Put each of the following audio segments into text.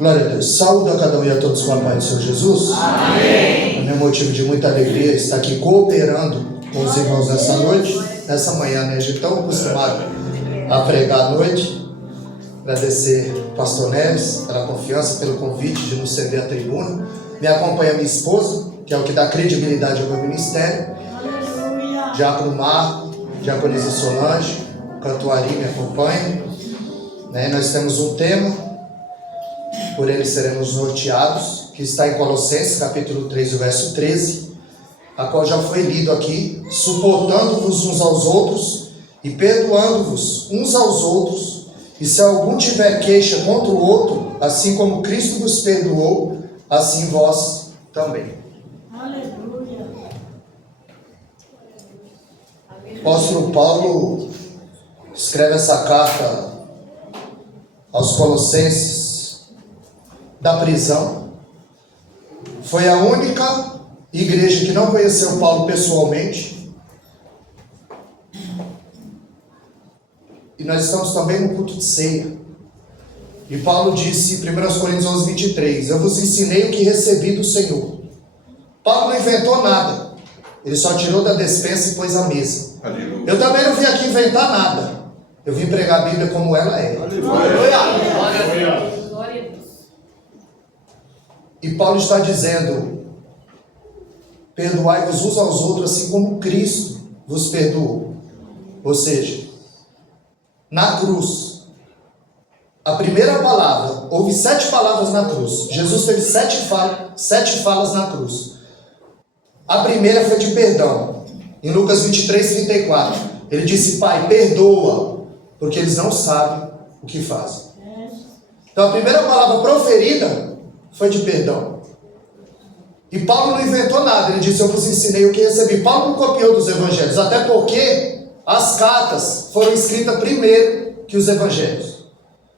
Glória a Deus. Saúde a cada um e a todos com a paz do Senhor Jesus. Amém. É motivo de muita alegria estar aqui cooperando com os irmãos nessa noite, nessa manhã, né? A gente tão acostumado a pregar à noite. Agradecer ao pastor Neves pela confiança, pelo convite de nos ceder a tribuna. Me acompanha minha esposa, que é o que dá credibilidade ao meu ministério. Diácono Marco, diaconisa Solange, Cantuari me acompanha. Nós temos um tema, por ele seremos norteados, que está em Colossenses capítulo 3, o verso 13, a qual já foi lido aqui: suportando-vos uns aos outros e perdoando-vos uns aos outros, e se algum tiver queixa contra o outro, assim como Cristo vos perdoou, assim vós também. Aleluia. O apóstolo Paulo escreve essa carta aos Colossenses da prisão. Foi a única igreja que não conheceu Paulo pessoalmente. E nós estamos também no culto de ceia. E Paulo disse em 1 Coríntios 11, 23: eu vos ensinei o que recebi do Senhor. Paulo não inventou nada. Ele só tirou da despensa e pôs à mesa. Aleluia. Eu também não vim aqui inventar nada. Eu vim pregar a Bíblia como ela é. Aleluia. E Paulo está dizendo: perdoai-vos uns aos outros, assim como Cristo vos perdoou. Ou seja, na cruz, a primeira palavra, houve 7 palavras na cruz. Jesus teve 7 falas na cruz. A primeira foi de perdão. Em Lucas 23, 34, ele disse: Pai, perdoa, porque eles não sabem o que fazem. Então a primeira palavra proferida foi de perdão. E Paulo não inventou nada. Ele disse: eu vos ensinei o que recebi. Paulo não copiou dos evangelhos, até porque as cartas foram escritas primeiro que os evangelhos.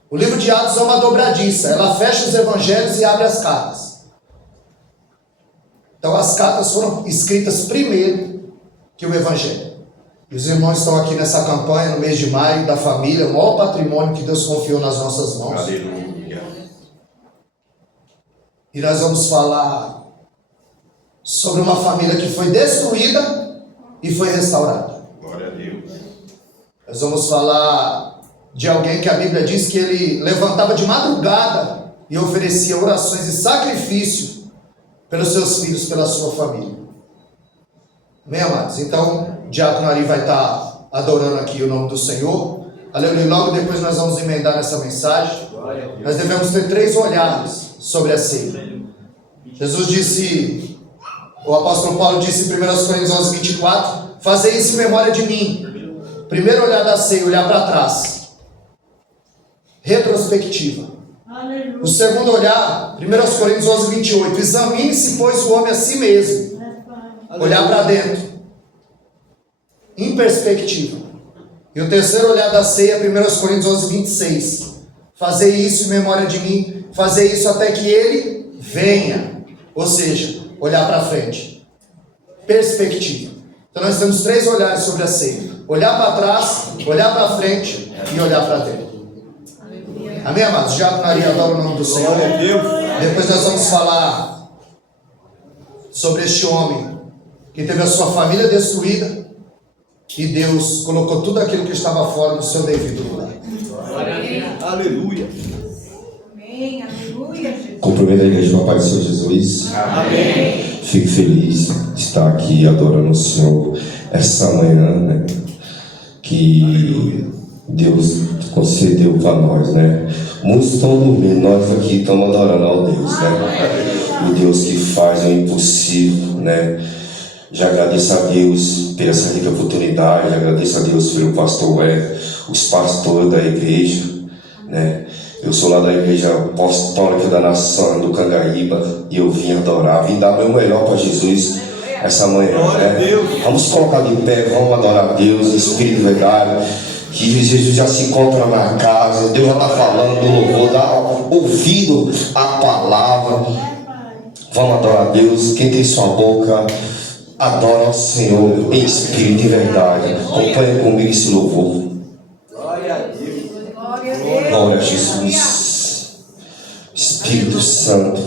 O livro de Atos é uma dobradiça. Ela fecha os evangelhos e abre as cartas. Então as cartas foram escritas primeiro que o evangelho. E os irmãos estão aqui nessa campanha no mês de maio da família, o maior patrimônio que Deus confiou nas nossas mãos. Aleluia. E nós vamos falar sobre uma família que foi destruída e foi restaurada. Glória a Deus. Nós vamos falar de alguém que a Bíblia diz que ele levantava de madrugada e oferecia orações e sacrifício pelos seus filhos, pela sua família. Amém, amados? Então, o diácono Ari vai estar adorando aqui o nome do Senhor. Aleluia. Logo depois nós vamos emendar nessa mensagem. Nós devemos ter 3 olhares sobre a ceia. Jesus disse, o apóstolo Paulo disse em 1 Coríntios 11, 24: fazei isso em memória de mim. Primeiro olhar da ceia, olhar para trás, retrospectiva. Aleluia. O segundo olhar, 1 Coríntios 11, 28: examine-se, pois, o homem a si mesmo. Olhar para dentro, em perspectiva. E o terceiro olhar da ceia, 1 Coríntios 11, 26: fazei isso em memória de mim, fazer isso até que ele venha. Ou seja, olhar para frente, perspectiva. Então nós temos 3 olhares sobre a ceia: olhar para trás, olhar para frente e olhar para dentro. Amém, amados? Já Maria adora o nome do Senhor. Depois nós vamos falar sobre este homem que teve a sua família destruída e Deus colocou tudo aquilo que estava fora no seu devido lugar. Aleluia. Amém, aleluia, Jesus. Cumprimento a igreja com a paz do Senhor Jesus. Amém. Fico feliz de estar aqui adorando o Senhor essa manhã, né? Que Deus concedeu para nós, né? Muitos estão dormindo, nós aqui estamos adorando ao Deus, né? O Deus que faz o impossível, né? Já agradeço a Deus por essa rica oportunidade, agradeço a Deus pelo pastor os pastores da igreja, né? Eu sou lá da igreja apostólica da nação do Cangaíba e eu vim adorar, vim dar meu melhor para Jesus essa manhã, né? Vamos colocar de pé, vamos adorar a Deus em espírito e verdade, que Jesus já se encontra na casa, Deus já está falando do louvor, dá ouvido à palavra. Vamos adorar a Deus. Quem tem sua boca, adora ao Senhor em espírito e verdade. Acompanhe comigo esse louvor. Glória a Deus. Glória a Jesus. Espírito Santo.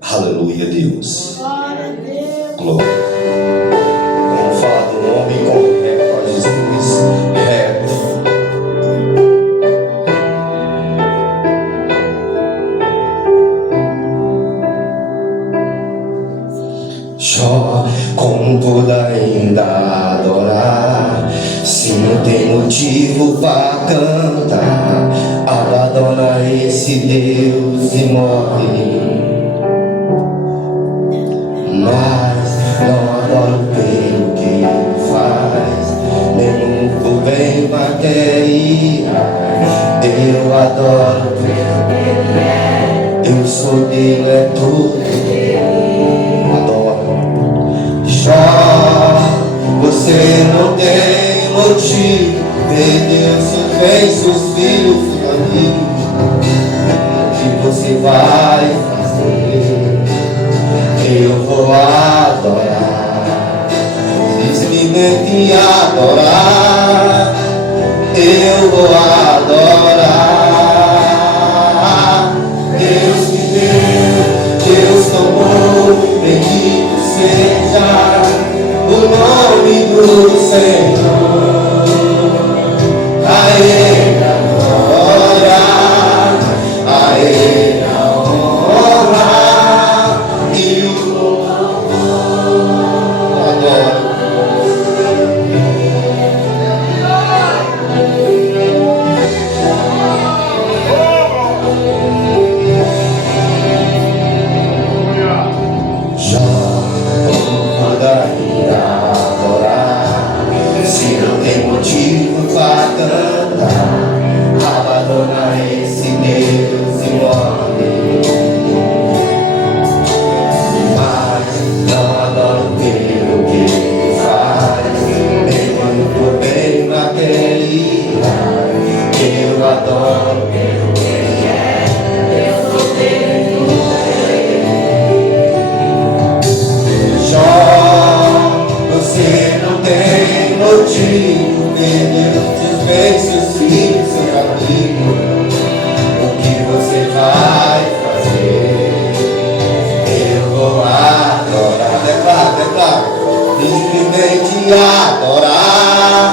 Aleluia, Deus. Glória a Deus. Glória. Vamos falar do nome correto a Jesus. Reto. Jó, como pode ainda adorar, se não tem motivo para cantar? Abandona esse Deus e morre. Mas não adoro pelo que ele faz, nem por bem material. Eu adoro pelo que ele é, eu sou dele, é tudo. Adoro. Jó, você não tem motivo, perdeu seus bens, seus filhos, seus amigos. O que você vai fazer? Eu vou adorar, simplesmente adorar. Eu vou adorar. Deus me deu, Deus tomou, bendito seja o nome do Senhor. A Ele a glória, a Ele a honra e o louvor. Adoro. Já como poderia adorar, se não tem motivo para cantar? Abandona esse Deus e morre. Mas não adoro pelo que ele faz, nem por bem material. Eu adoro pelo que ele é, eu sou dele. Jó, você não tem motivo, perdeu seus bens, seus filhos, seus amigos. O que você vai fazer? Eu vou adorar, declara, simplesmente adorar.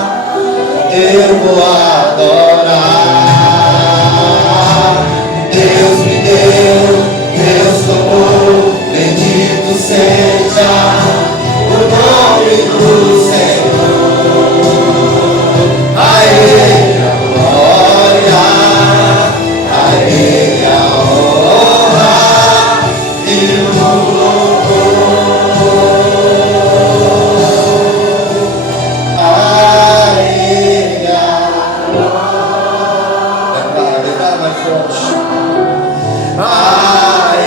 Eu vou adorar. Deus me deu, Deus tomou, bendito seja o nome do Senhor. A Ele a glória, a Ele a honra e o louvor. A Ele a glória. Declara mais forte. A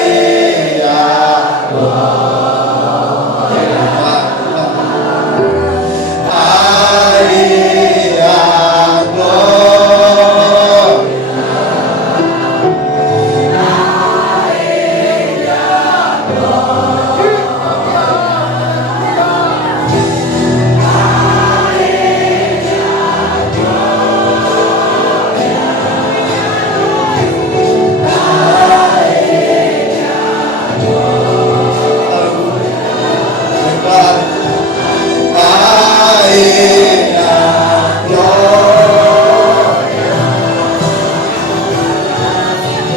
Ele a glória, a Ele a glória, a Ele a glória, a Ele a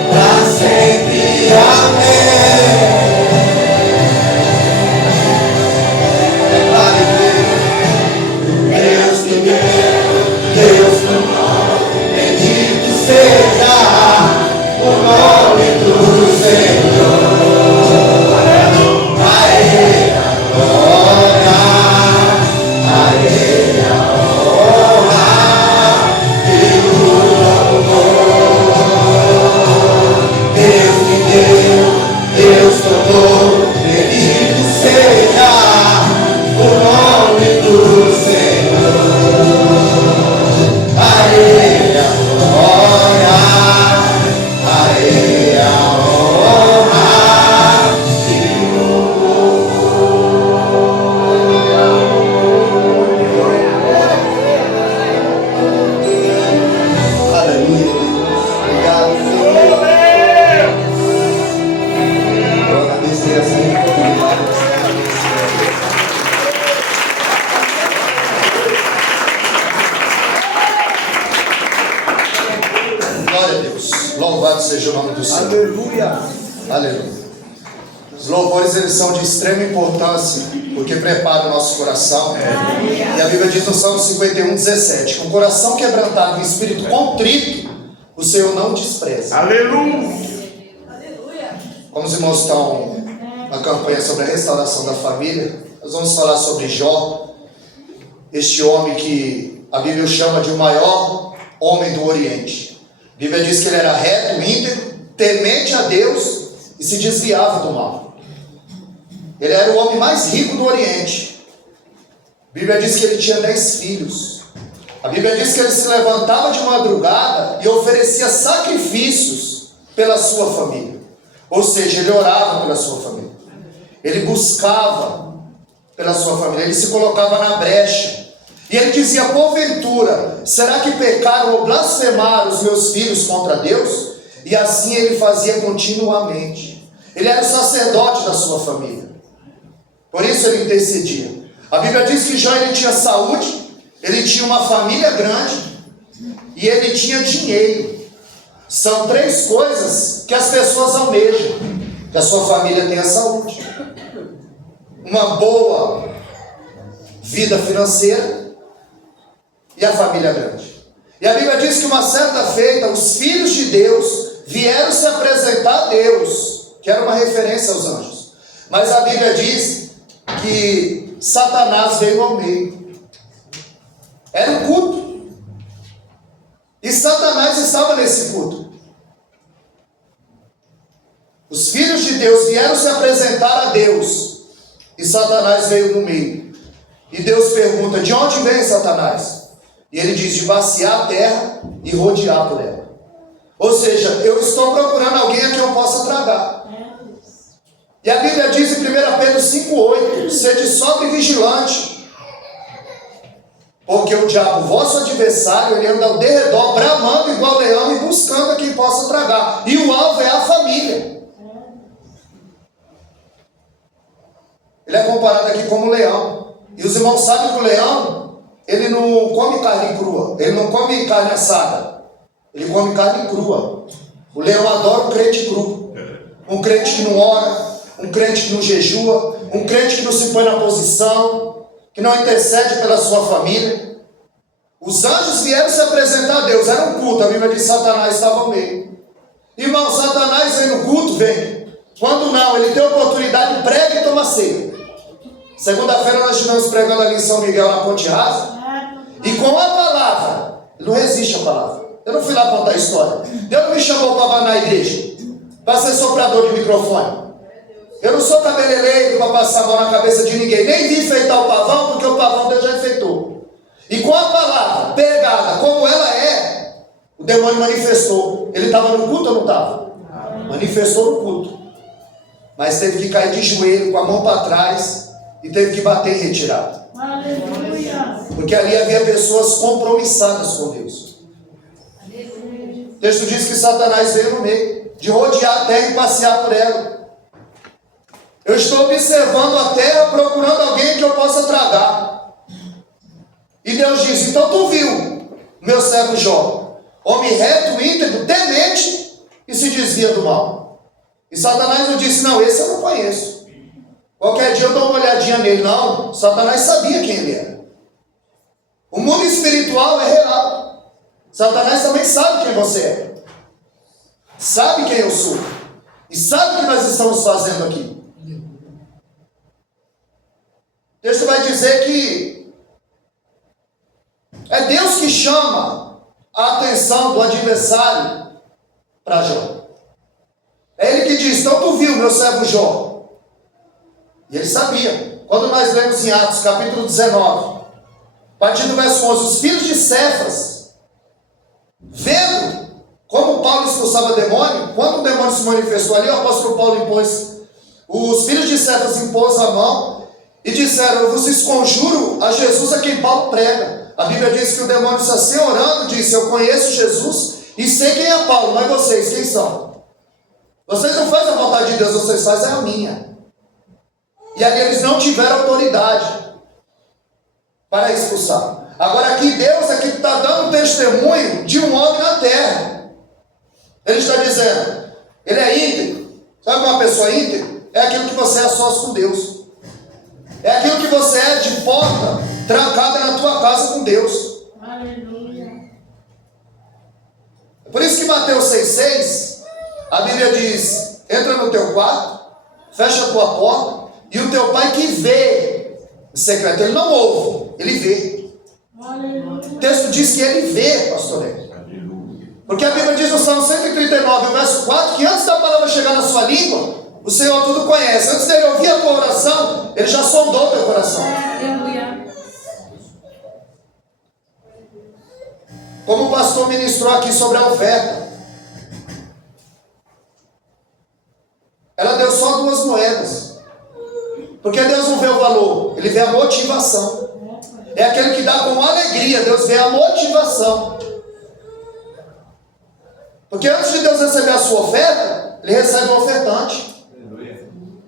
pra sempre, amém. Deus me deu, Deus tomou, bendito seja o nome do Senhor. A Ele a glória, a Ele a honra e o louvor. Deus me deu, Deus tomou, bendito seja o nome do Senhor. Louvado seja o nome do Senhor. Aleluia. Aleluia. Os louvores, eles são de extrema importância, porque preparam o nosso coração. E a Bíblia diz no Salmo 51:17, com o coração quebrantado e o espírito contrito, o Senhor não despreza. Aleluia. Como os irmãos estão na campanha sobre a restauração da família, nós vamos falar sobre Jó, este homem que a Bíblia chama de o maior homem do Oriente. A Bíblia diz que ele era reto, íntegro, temente a Deus e se desviava do mal. Ele era o homem mais rico do Oriente. A Bíblia diz que ele tinha 10 filhos. A Bíblia diz que ele se levantava de madrugada e oferecia sacrifícios pela sua família. Ou seja, ele orava pela sua família. Ele buscava pela sua família. Ele se colocava na brecha. E ele dizia, porventura, será que pecaram ou blasfemaram os meus filhos contra Deus? E assim ele fazia continuamente. Ele era o sacerdote da sua família. Por isso ele intercedia. A Bíblia diz que Jó, ele tinha saúde, ele tinha uma família grande e ele tinha dinheiro. São 3 coisas que as pessoas almejam. Que a sua família tenha saúde, uma boa vida financeira e a família grande. E a Bíblia diz que uma certa feita, os filhos de Deus vieram se apresentar a Deus, que era uma referência aos anjos. Mas a Bíblia diz que Satanás veio ao meio. Era um culto. E Satanás estava nesse culto. Os filhos de Deus vieram se apresentar a Deus. E Satanás veio no meio. E Deus pergunta, de onde vem Satanás? E ele diz, de vaciar a terra e rodear por ela. Ou seja, eu estou procurando alguém a quem eu possa tragar. E a Bíblia diz em 1 Pedro 5,8, sede sóbrio e vigilante, porque o diabo, vosso adversário, ele anda ao derredor, bramando igual leão e buscando a quem possa tragar. E o alvo é a família. Ele é comparado aqui como leão. E os irmãos sabem que o leão, ele não come carne crua, ele não come carne assada, ele come carne crua. O leão adora um crente cru, um crente que não ora, um crente que não jejua, um crente que não se põe na posição, que não intercede pela sua família. Os anjos vieram se apresentar a Deus, era um culto, a Bíblia diz que Satanás estava ao meio. Irmão, Satanás vem no culto, vem. Quando não, ele tem oportunidade, prega e toma ceia. Segunda-feira nós estivemos pregando ali em São Miguel, na Ponte Rasa, e com a palavra, ele não resiste à palavra. Eu não fui lá contar a história. Deus não me chamou para abanar a igreja, para ser soprador de microfone. Eu não sou cabeleireiro para passar a mão na cabeça de ninguém. Nem vim enfeitar o pavão, porque o pavão Deus já enfeitou. E com a palavra pegada como ela é, o demônio manifestou. Ele estava no culto ou não estava? Manifestou no culto. Mas teve que cair de joelho, com a mão para trás, e teve que bater em retirada. Aleluia. Porque ali havia pessoas compromissadas com Deus. O texto diz que Satanás veio no meio, de rodear a terra e passear por ela. Eu estou observando a terra, procurando alguém que eu possa tragar. E Deus disse, então tu viu, meu servo Jó, homem reto, íntegro, temente e se desvia do mal. E Satanás não disse, não, esse eu não conheço. Qualquer dia eu dou uma olhadinha nele. Não, Satanás sabia quem ele era. O mundo espiritual é real. Satanás também sabe quem você é. Sabe quem eu sou. E sabe o que nós estamos fazendo aqui. O texto vai dizer que é Deus que chama a atenção do adversário para Jó. É ele que diz, então tu viu meu servo Jó. E ele sabia. Quando nós lemos em Atos capítulo 19, a partir do verso 11, os filhos de Cefas, vendo como Paulo expulsava demônio, quando o demônio se manifestou ali, o apóstolo Paulo impôs, os filhos de Cefas impôs a mão e disseram, eu vos conjuro a Jesus a quem Paulo prega. A Bíblia diz que o demônio está se orando, disse, eu conheço Jesus e sei quem é Paulo, mas vocês, quem são? Vocês não fazem a vontade de Deus, vocês fazem a minha. E ali eles não tiveram autoridade para expulsar. Agora aqui Deus aqui está dando testemunho de um homem na terra. Ele está dizendo, ele é íntegro. Sabe uma pessoa íntegra? É aquilo que você é sós com Deus. É aquilo que você é de porta trancada na tua casa com Deus. Aleluia. Por isso que Mateus 6,6, a Bíblia diz, entra no teu quarto, fecha a tua porta, e o teu pai que vê em secreto, ele não ouve, ele vê. Aleluia. O texto diz que ele vê, pastor Hélio. Porque a Bíblia diz no Salmo 139, o verso 4, que antes da palavra chegar na sua língua, o Senhor tudo conhece. Antes dele ouvir a tua oração, ele já sondou o teu coração. Aleluia. Como o pastor ministrou aqui sobre a oferta. Ela deu só 2 moedas. Porque Deus não vê o valor, ele vê a motivação. É aquele que dá com alegria, Deus vê a motivação. Porque antes de Deus receber a sua oferta, ele recebe o ofertante.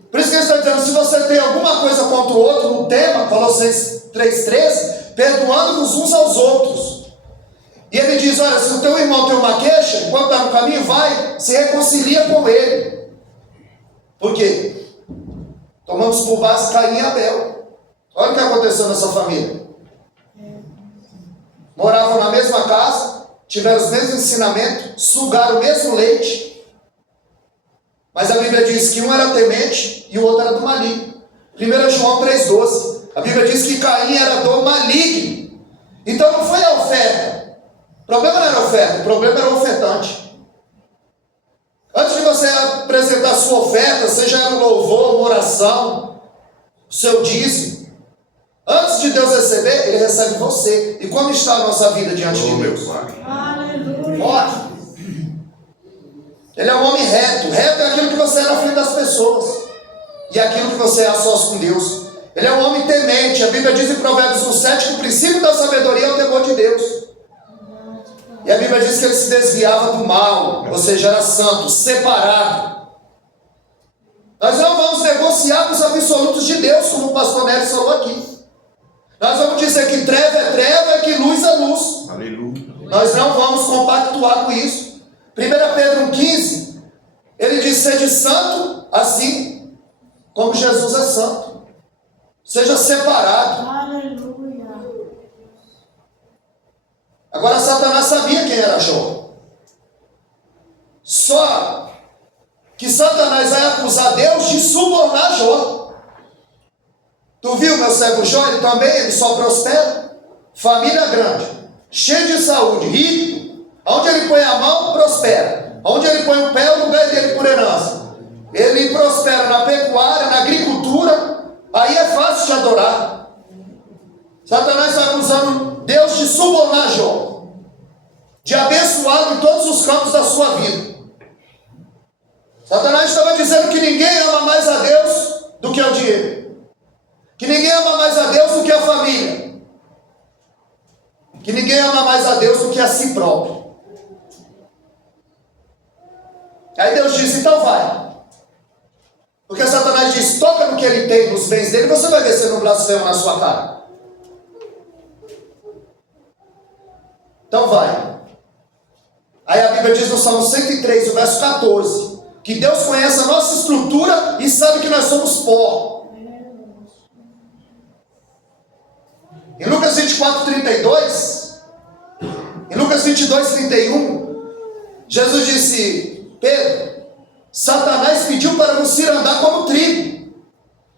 Por isso que ele está dizendo, se você tem alguma coisa contra o outro no tema, Colossenses 3,13, perdoando-vos uns aos outros. E ele diz, olha, se o teu irmão tem uma queixa, enquanto está no caminho, vai, se reconcilia com ele. Por quê? Tomamos por base Caim e Abel. Olha o que aconteceu nessa família. Moravam na mesma casa, tiveram os mesmos ensinamentos, sugaram o mesmo leite. Mas a Bíblia diz que um era temente e o outro era do maligno. 1 João 3,12. A Bíblia diz que Caim era do maligno. Então não foi a oferta. O problema não era a oferta, o problema era o ofertante. Antes de você apresentar a sua oferta, seja no louvor, uma oração, o seu dízimo, antes de Deus receber, ele recebe você. E como está a nossa vida diante de Deus? Aleluia. Ótimo. Ele é um homem reto. Reto é aquilo que você é na frente das pessoas. E aquilo que você é a sós com Deus. Ele é um homem temente. A Bíblia diz em Provérbios 1,7 que o princípio da sabedoria é o temor de Deus. E a Bíblia diz que ele se desviava do mal. Ou seja, era santo, separado. Nós não vamos negociar com os absolutos de Deus, como o pastor Neves falou aqui. Nós vamos dizer que treva é que luz é luz. Aleluia. Nós não vamos compactuar com isso. 1 Pedro 1,15, ele diz, sede santo, assim como Jesus é santo. Seja separado. Aleluia. Agora Satanás sabia quem era Jó. Só que Satanás vai acusar Deus de subornar Jó. Tu viu meu servo Jó? Ele também, ele só prospera. Família grande, cheio de saúde, rico. Onde ele põe a mão, prospera. Onde ele põe o pé, o lugar dele por herança. Ele prospera na pecuária, na agricultura. Aí é fácil de adorar. Satanás está acusando Deus de subornar Jó, de abençoá-lo em todos os campos da sua vida. Satanás estava dizendo que ninguém ama mais a Deus do que o dinheiro. Que ninguém ama mais a Deus do que a família. Que ninguém ama mais a Deus do que a si próprio. Aí Deus disse, então vai. Porque Satanás disse, toca no que ele tem, nos bens dele, você vai ver se não blasfema na sua cara. Então vai. Aí a Bíblia diz no Salmo 103, o verso 14, que Deus conhece a nossa estrutura e sabe que nós somos pó. Em Lucas 24:32, em Lucas 22:31, Jesus disse, Pedro, Satanás pediu para nos cirandar como trigo,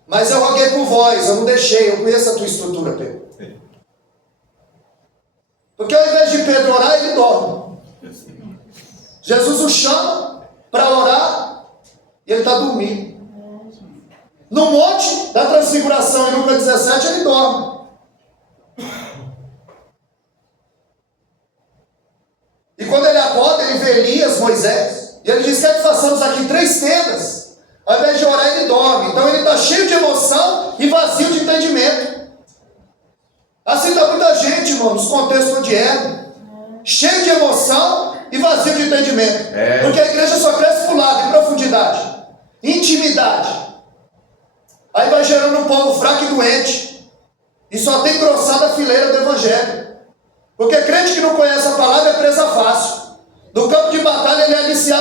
mas eu roguei por vós, eu não deixei, eu conheço a tua estrutura, Pedro. Porque ao invés de Pedro orar, ele dorme. Jesus o chama para orar e ele está dormindo. No monte da transfiguração, em Lucas 17, ele dorme. E quando ele acorda, ele vê Elias, Moisés, e ele diz, quer que façamos aqui 3 tendas. Ao invés de orar, ele dorme. Então ele está cheio de emoção e vazio de entendimento. Assim está muita gente, irmão, nos contextos de era. Cheio de emoção e vazio de entendimento. Porque a igreja só cresce para o lado, em profundidade, intimidade. Aí vai gerando um povo fraco e doente. E só tem engrossado a fileira do evangelho. Porque crente que não conhece a palavra é presa fácil. No campo de batalha ele é aliciado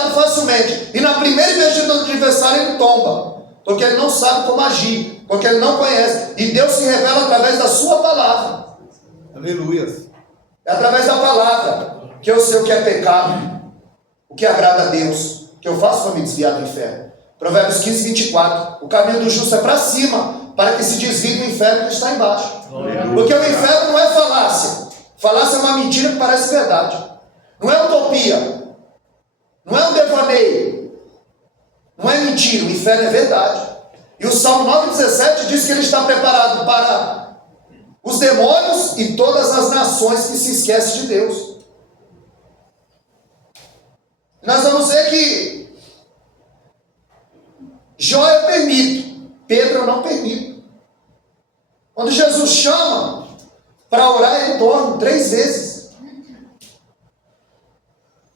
frente. E na primeira investida do adversário ele tomba. Porque ele não sabe como agir. Porque ele não conhece. E Deus se revela através da sua palavra. Aleluia. É através da palavra que eu sei o que é pecado, o que agrada a Deus, que eu faço para me desviar do inferno. Provérbios 15, 24. O caminho do justo é para cima, para que se desvie do inferno que está embaixo. Porque o inferno não é falácia. Falácia é uma mentira que parece verdade. Não é utopia. Não é um devaneio. Não é mentira. O inferno é verdade. E o Salmo 9,17 diz que ele está preparado para os demônios e todas as nações que se esquecem de Deus. Nós vamos ver que Jó eu permito, Pedro eu não permito. Quando Jesus chama para orar, ele dorme 3 vezes.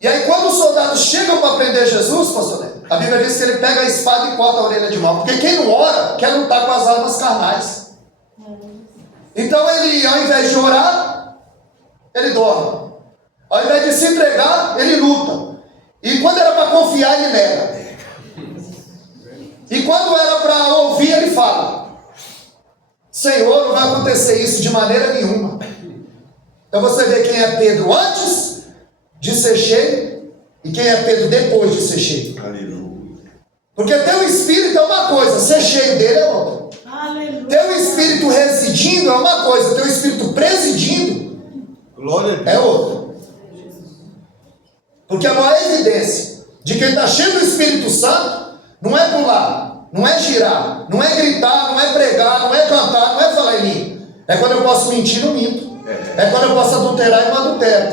E aí quando os soldados chegam para prender Jesus, pastor Neto, a Bíblia diz que ele pega a espada e corta a orelha de mal. Porque quem não ora, quer lutar com as armas carnais. Então ele, ao invés de orar, ele dorme. Ao invés de se entregar, ele luta. E quando era para confiar, ele nega. E quando era para ouvir, ele fala: Senhor, não vai acontecer isso de maneira nenhuma. Então você vê quem é Pedro antes de ser cheio e quem é Pedro depois de ser cheio. Aleluia. Porque ter o Espírito é uma coisa, ser cheio dele é outra. Aleluia. Ter o Espírito residindo é uma coisa, ter o Espírito presidindo Glória a Deus. é outra. Porque a maior evidência de quem está cheio do Espírito Santo não é pular, não é girar, não é gritar, não é pregar, não é cantar, não é falar em língua. É quando eu posso mentir e não minto. É quando eu posso adulterar e não adultero.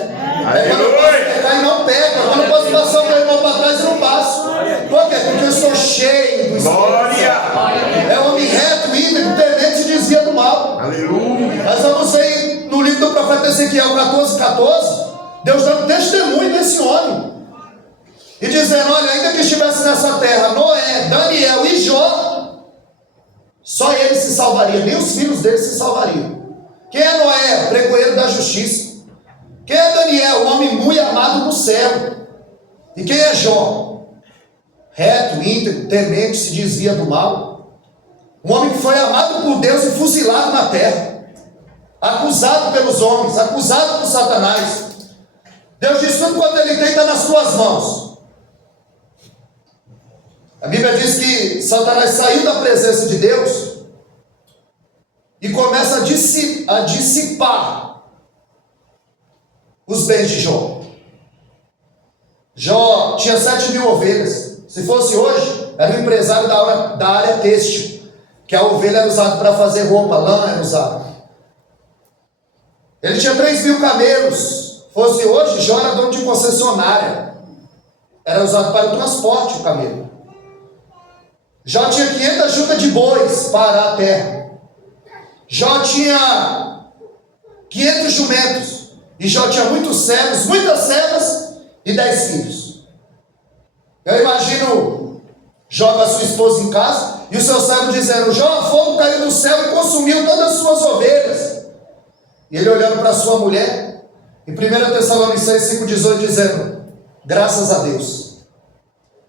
É quando eu posso pecar e não peco. É quando eu posso passar o meu irmão para trás e não passo. Por quê? Porque eu sou cheio do Espírito Santo. É homem reto, íntegro, temente, se desvia do mal. Aleluia. Nós vamos ver no livro do profeta Ezequiel 14:14, Deus dando testemunho desse homem. E dizendo: olha, ainda que estivesse nessa terra Noé, Daniel e Jó, só ele se salvaria, nem os filhos dele se salvariam. Quem é Noé? Pregoeiro da justiça. Quem é Daniel? O homem muito amado no céu. E quem é Jó? Reto, íntegro, temente, se desvia do mal. Um homem que foi amado por Deus e fuzilado na terra, acusado pelos homens, acusado por Satanás. Deus diz: tudo quanto ele tem está nas tuas mãos. A Bíblia diz que Satanás saiu da presença de Deus e começa a dissipar os bens de Jó. Jó tinha 7.000 ovelhas. Se fosse hoje, era um empresário da área têxtil, que a ovelha era usada para fazer roupa, lã era usada. Ele tinha 3.000 camelos. Fosse hoje, Jó era dono de concessionária. Era usado para o transporte o camelo. Jó tinha 500 juntas de bois para arar a terra. Jó tinha 500 jumentos. E Jó tinha muitos servos, muitas servas e 10 filhos. Eu imagino Jó com a sua esposa em casa e o seu servo dizendo: Jó, fogo caiu do céu e consumiu todas as suas ovelhas. E ele olhando para sua mulher, em 1 Tessalonicenses 5,18, dizendo: graças a Deus,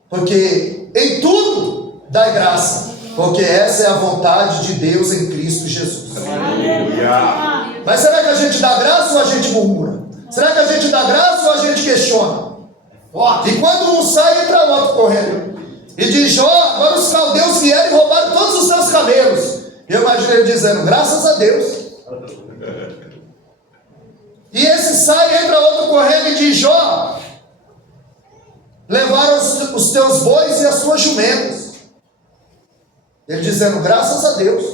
porque em tudo dai graça, porque essa é a vontade de Deus em Cristo Jesus. Aleluia. Mas será que a gente dá graça ou a gente murmura? Será que a gente dá graça ou a gente questiona? E quando um sai, entra o outro correndo. E diz: Jó, agora os caldeus vieram e roubaram todos os seus camelos. E eu imagino ele dizendo: graças a Deus. E esse sai, entra outro correndo e diz: Jó, levaram os teus bois e as tuas jumentas. Ele dizendo: graças a Deus.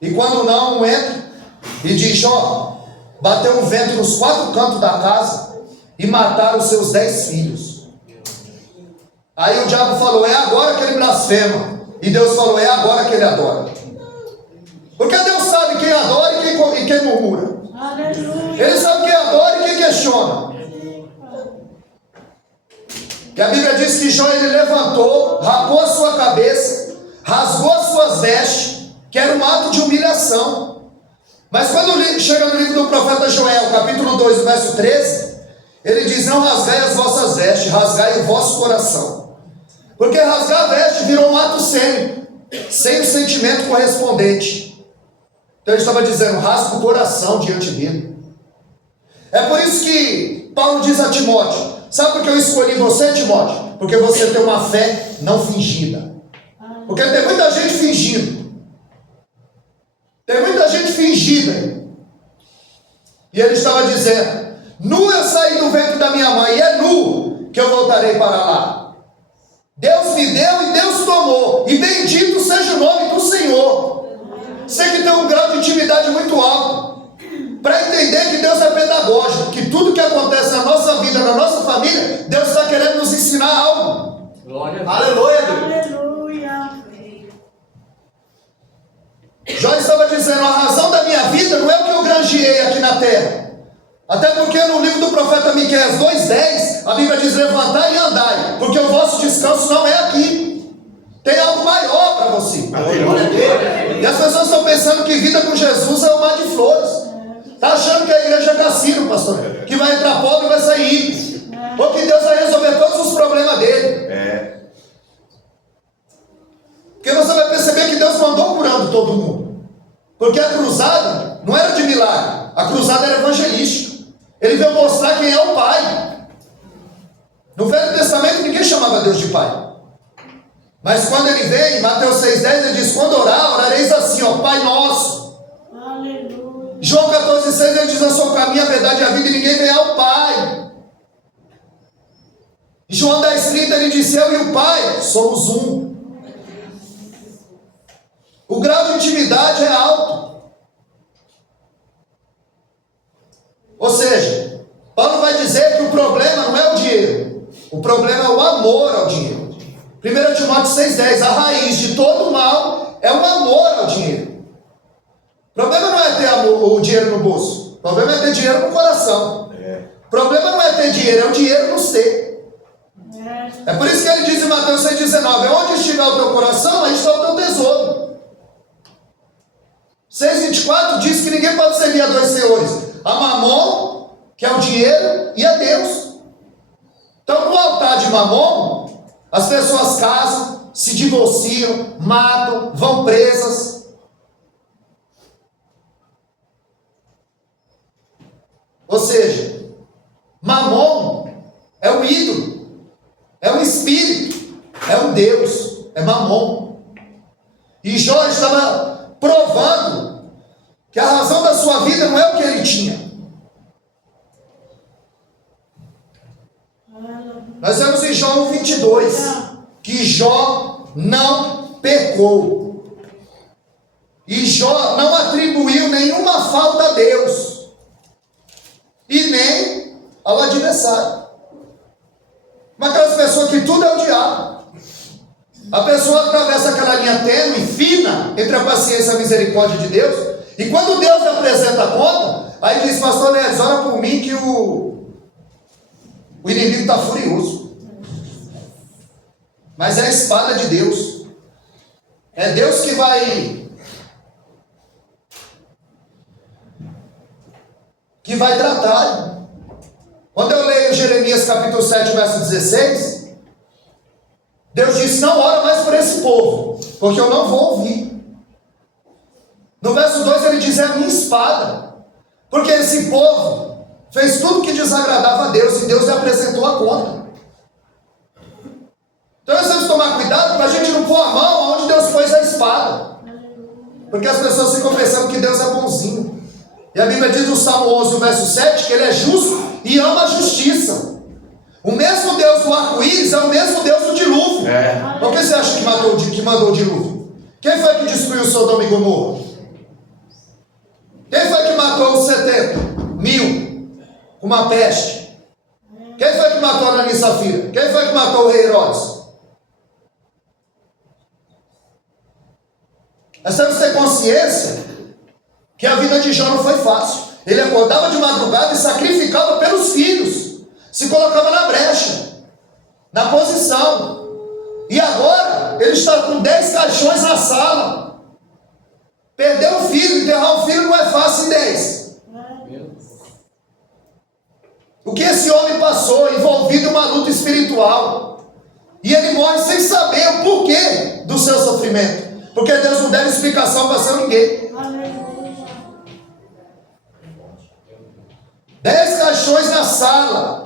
E quando não, um entra e diz: Jó, bateu um vento nos 4 cantos da casa e mataram os seus 10 filhos. Aí o diabo falou: é agora que ele blasfema. E Deus falou: é agora que ele adora. Porque Deus sabe quem adora e quem murmura. Ele sabe quem adora e quem questiona. E a Bíblia diz que Jó, ele levantou, rapou a sua cabeça, rasgou as suas vestes, que era um ato de humilhação. Mas quando chega no livro do profeta Joel, capítulo 2, verso 13, Ele diz: não rasgai as vossas vestes, rasgai o vosso coração. Porque rasgar a veste virou um ato sem o sentimento correspondente. Então ele estava dizendo: rasga o coração diante dele. É por isso que Paulo diz a Timóteo: sabe por que eu escolhi você, Timóteo? Porque você tem uma fé não fingida. Porque tem muita gente fingindo. Tem muita gente fingida. E ele estava dizendo: nu eu saí do ventre da minha mãe, e é nu que eu voltarei para lá. Deus me deu e Deus tomou, e bendito seja o nome do Senhor. Você que tem um grau de intimidade muito alto, para entender que Deus é pedagógico, que tudo que acontece na nossa vida, na nossa família, Deus está querendo nos ensinar algo. Glória a Deus. Aleluia, Deus. Aleluia. Jó estava dizendo: a razão da minha vida não é o que eu granjeei aqui na terra. Até porque no livro do profeta Miqueias 2:10, a Bíblia diz: levantai e andai, porque o vosso descanso não é aqui. Tem algo maior para você. Aleluia. E as pessoas estão pensando que vida com Jesus é um mar de flores. Está achando que a igreja é cassino, pastor, que vai entrar pobre e vai sair rico, ou que Deus vai resolver todos os problemas dele. Porque você vai perceber que Deus mandou curando todo mundo. Porque a cruzada não era de milagre, a cruzada era evangelística. Ele veio mostrar quem é o Pai. No Velho Testamento ninguém chamava Deus de Pai. Mas quando ele vem, em Mateus 6,10, ele diz: quando orar, orareis assim, ó, Pai nosso. Aleluia. João 14,6, ele diz: eu sou o caminho, a verdade e a vida, e ninguém vem ao Pai. Em João 10,30, ele disse: eu e o Pai somos um. O grau de intimidade é alto. Ou seja, Paulo vai dizer que o problema não é o dinheiro, o problema é o amor ao dinheiro. 1 Timóteo 6,10, a raiz de todo mal é o amor ao dinheiro. O problema não é ter o dinheiro no bolso, o problema é ter dinheiro no coração. O problema não é ter dinheiro, é o dinheiro no ser. É por isso que ele diz em Mateus 6,19: onde estiver o teu coração, aí está o teu tesouro. 6,24 diz que ninguém pode servir a dois senhores: a Mamon, que é o dinheiro, e a Deus. Então, no altar de Mamon, as pessoas casam, se divorciam, matam, vão presas. Ou seja, Mamon é um ídolo, é um espírito, é um Deus, é Mamon. E Jó estava provando que a razão da sua vida não é o que ele tinha. Nós vemos em Jó 1,22 que Jó não pecou. E Jó não atribuiu nenhuma falta a Deus e nem ao adversário. Mas aquelas pessoas que tudo é o diabo. A pessoa atravessa aquela linha tênue, fina, entre a paciência e a misericórdia de Deus. E quando Deus lhe apresenta a conta, aí diz: pastor Leandro, ora por mim que o inimigo está furioso. Mas é a espada de Deus. É Deus que vai tratar. Quando eu leio Jeremias capítulo 7, verso 16, Deus disse: não ora mais por esse povo, porque eu não vou ouvir. No verso 2 ele diz: é a minha espada, porque esse povo fez tudo que desagradava a Deus, e Deus lhe apresentou a conta. Então nós temos que tomar cuidado para a gente não pôr a mão onde Deus pôs a espada, porque as pessoas ficam pensando que Deus é bonzinho. E a Bíblia diz no Salmo 11, no verso 7, que Ele é justo e ama a justiça. O mesmo Deus do arco-íris é o mesmo Deus do dilúvio. Por que você acha que mandou o dilúvio? Quem foi que destruiu Sodoma e Gomorra? Quem foi que matou os 70.000 com uma peste? Quem foi que matou Ananias e Safira? Quem foi que matou o rei Herodes? Nós temos que ter consciência que a vida de Jó não foi fácil. Ele acordava de madrugada e sacrificava pelos filhos, se colocava na brecha, na posição. E agora ele está com 10 caixões na sala. Perder um filho, enterrar um filho não é fácil em 10. O que esse homem passou, envolvido em uma luta espiritual. E ele morre sem saber o porquê do seu sofrimento. Porque Deus não deve explicação para seu ninguém. Aleluia. 10 caixões na sala.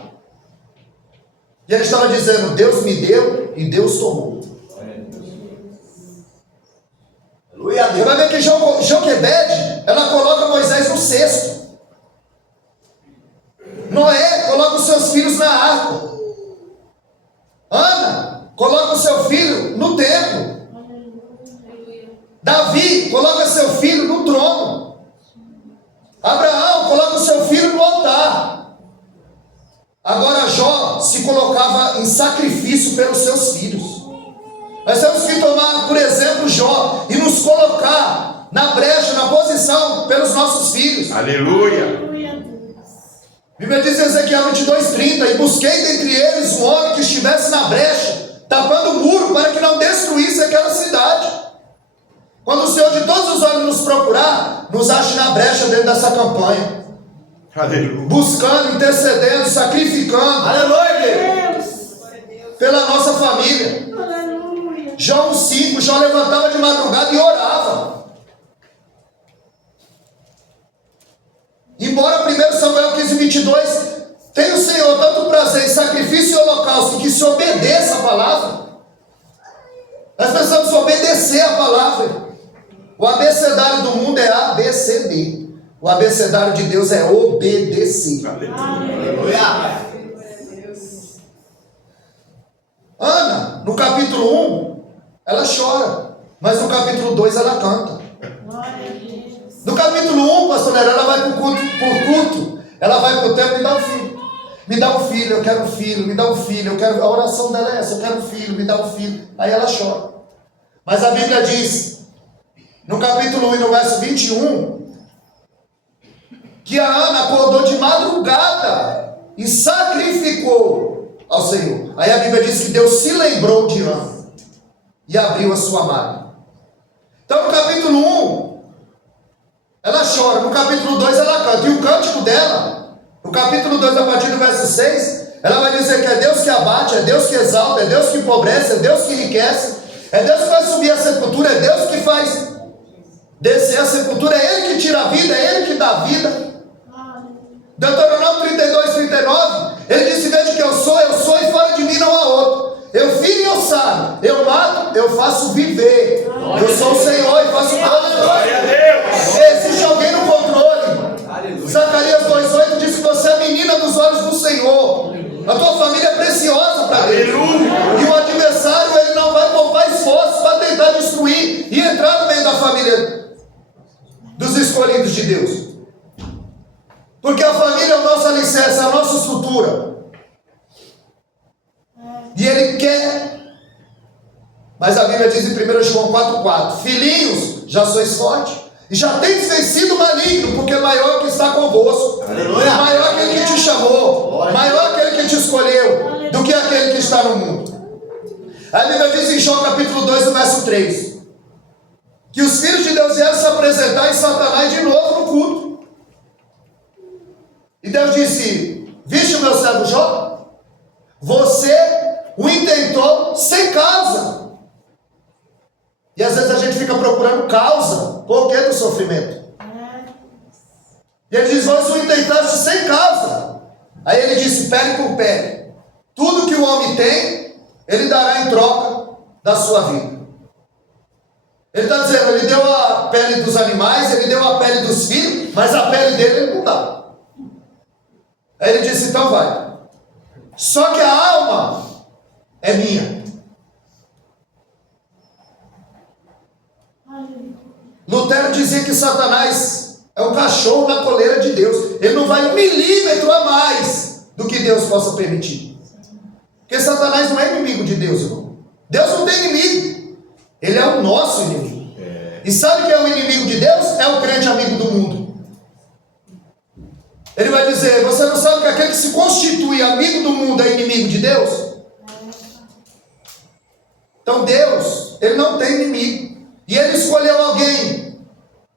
E ele estava dizendo, Deus me deu e Deus tomou. Aleluia a Você Deus. vai ver que Joquebede, ela coloca Moisés no cesto. Noé coloca os seus filhos na arca. Ana coloca o seu filho no templo. Davi coloca seu filho no trono. Abraão coloca o seu filho no altar. Agora Jó se colocava em sacrifício pelos seus filhos. Nós temos que tomar, por exemplo, Jó e nos colocar na brecha, na posição pelos nossos filhos. Aleluia. Aleluia, Deus. A Bíblia diz em Ezequiel 22:30, e busquei dentre eles um homem que estivesse na brecha, tapando o muro para que não destruísse aquela cidade. Quando o Senhor de todos os olhos nos procurar, nos ache na brecha dentro dessa campanha. Aleluia. Buscando, intercedendo, sacrificando Aleluia, Deus. Deus. pela nossa família. Aleluia. Jó 1:5, Jó levantava de madrugada e orava. Embora 1 Samuel 15:22 tenha o Senhor tanto prazer em sacrifício e holocausto que se obedeça a palavra, nós precisamos obedecer a palavra. O abecedário do mundo é ABCD. O abecedário de Deus é obedecer. Aleluia. Ana, no capítulo 1, ela chora, mas no capítulo 2 ela canta. Glória a Deus. No capítulo 1, pastor Nera, ela vai para o culto, por culto, ela vai para o templo e dá um filho. Me dá um filho, eu quero um filho, me dá um filho, eu quero. A oração dela é essa, eu quero um filho, me dá um filho. Aí ela chora. Mas a Bíblia diz, no capítulo 1 e no verso 21, que a Ana acordou de madrugada e sacrificou ao Senhor. Aí a Bíblia diz que Deus se lembrou de Ana e abriu a sua mágoa. Então no capítulo 1, ela chora, no capítulo 2 ela canta, e o cântico dela, no capítulo 2, a partir do verso 6, ela vai dizer que é Deus que abate, é Deus que exalta, é Deus que empobrece, é Deus que enriquece, é Deus que faz subir a sepultura, é Deus que faz descer a sepultura, é Ele que tira a vida, é Ele que dá a vida. Deuteronômio 32:39, ele disse, veja que eu sou e fora de mim não há outro. Eu filho e eu saro, eu mato, eu faço viver. Eu sou o Senhor e faço todas as Glória a coisas. Deus. Existe alguém no controle. Aleluia. Zacarias 2:8 diz que você é a menina dos olhos do Senhor. A tua família é preciosa para Deus. Aleluia. E o adversário, ele não vai poupar esforços para tentar destruir e entrar no meio da família dos escolhidos de Deus. Porque a família é o nosso alicerce, é a nossa estrutura. E ele quer. Mas a Bíblia diz em 1 João 4:4, filhinhos, já sois fortes, e já tendes vencido o maligno, porque maior é o que está convosco. Aleluia. Maior é aquele que te chamou, Glória. maior é aquele que te escolheu, do que aquele que está no mundo. A Bíblia diz em João capítulo 2, no verso 3, que os filhos de Deus vieram se apresentar em Satanás de novo no culto. E Deus disse, viste o meu servo Jó? Você o intentou sem causa. E às vezes a gente fica procurando causa. Por que do sofrimento? E ele diz, vós o intentaste sem causa. Aí ele disse, pele por pele. Tudo que o homem tem, ele dará em troca da sua vida. Ele está dizendo, ele deu a pele dos animais, ele deu a pele dos filhos, mas a pele dele ele não dá. Aí ele disse, então vai. Só que a alma é minha. Lutero dizia que Satanás é um cachorro na coleira de Deus. Ele não vai 1 milímetro a mais do que Deus possa permitir. Porque Satanás não é inimigo de Deus, irmão. Deus não tem inimigo. Ele é o nosso inimigo. E sabe quem é o inimigo de Deus? É o crente amigo do mundo. Ele vai dizer, você não sabe que aquele que se constitui amigo do mundo é inimigo de Deus? Então Deus, ele não tem inimigo. E ele escolheu alguém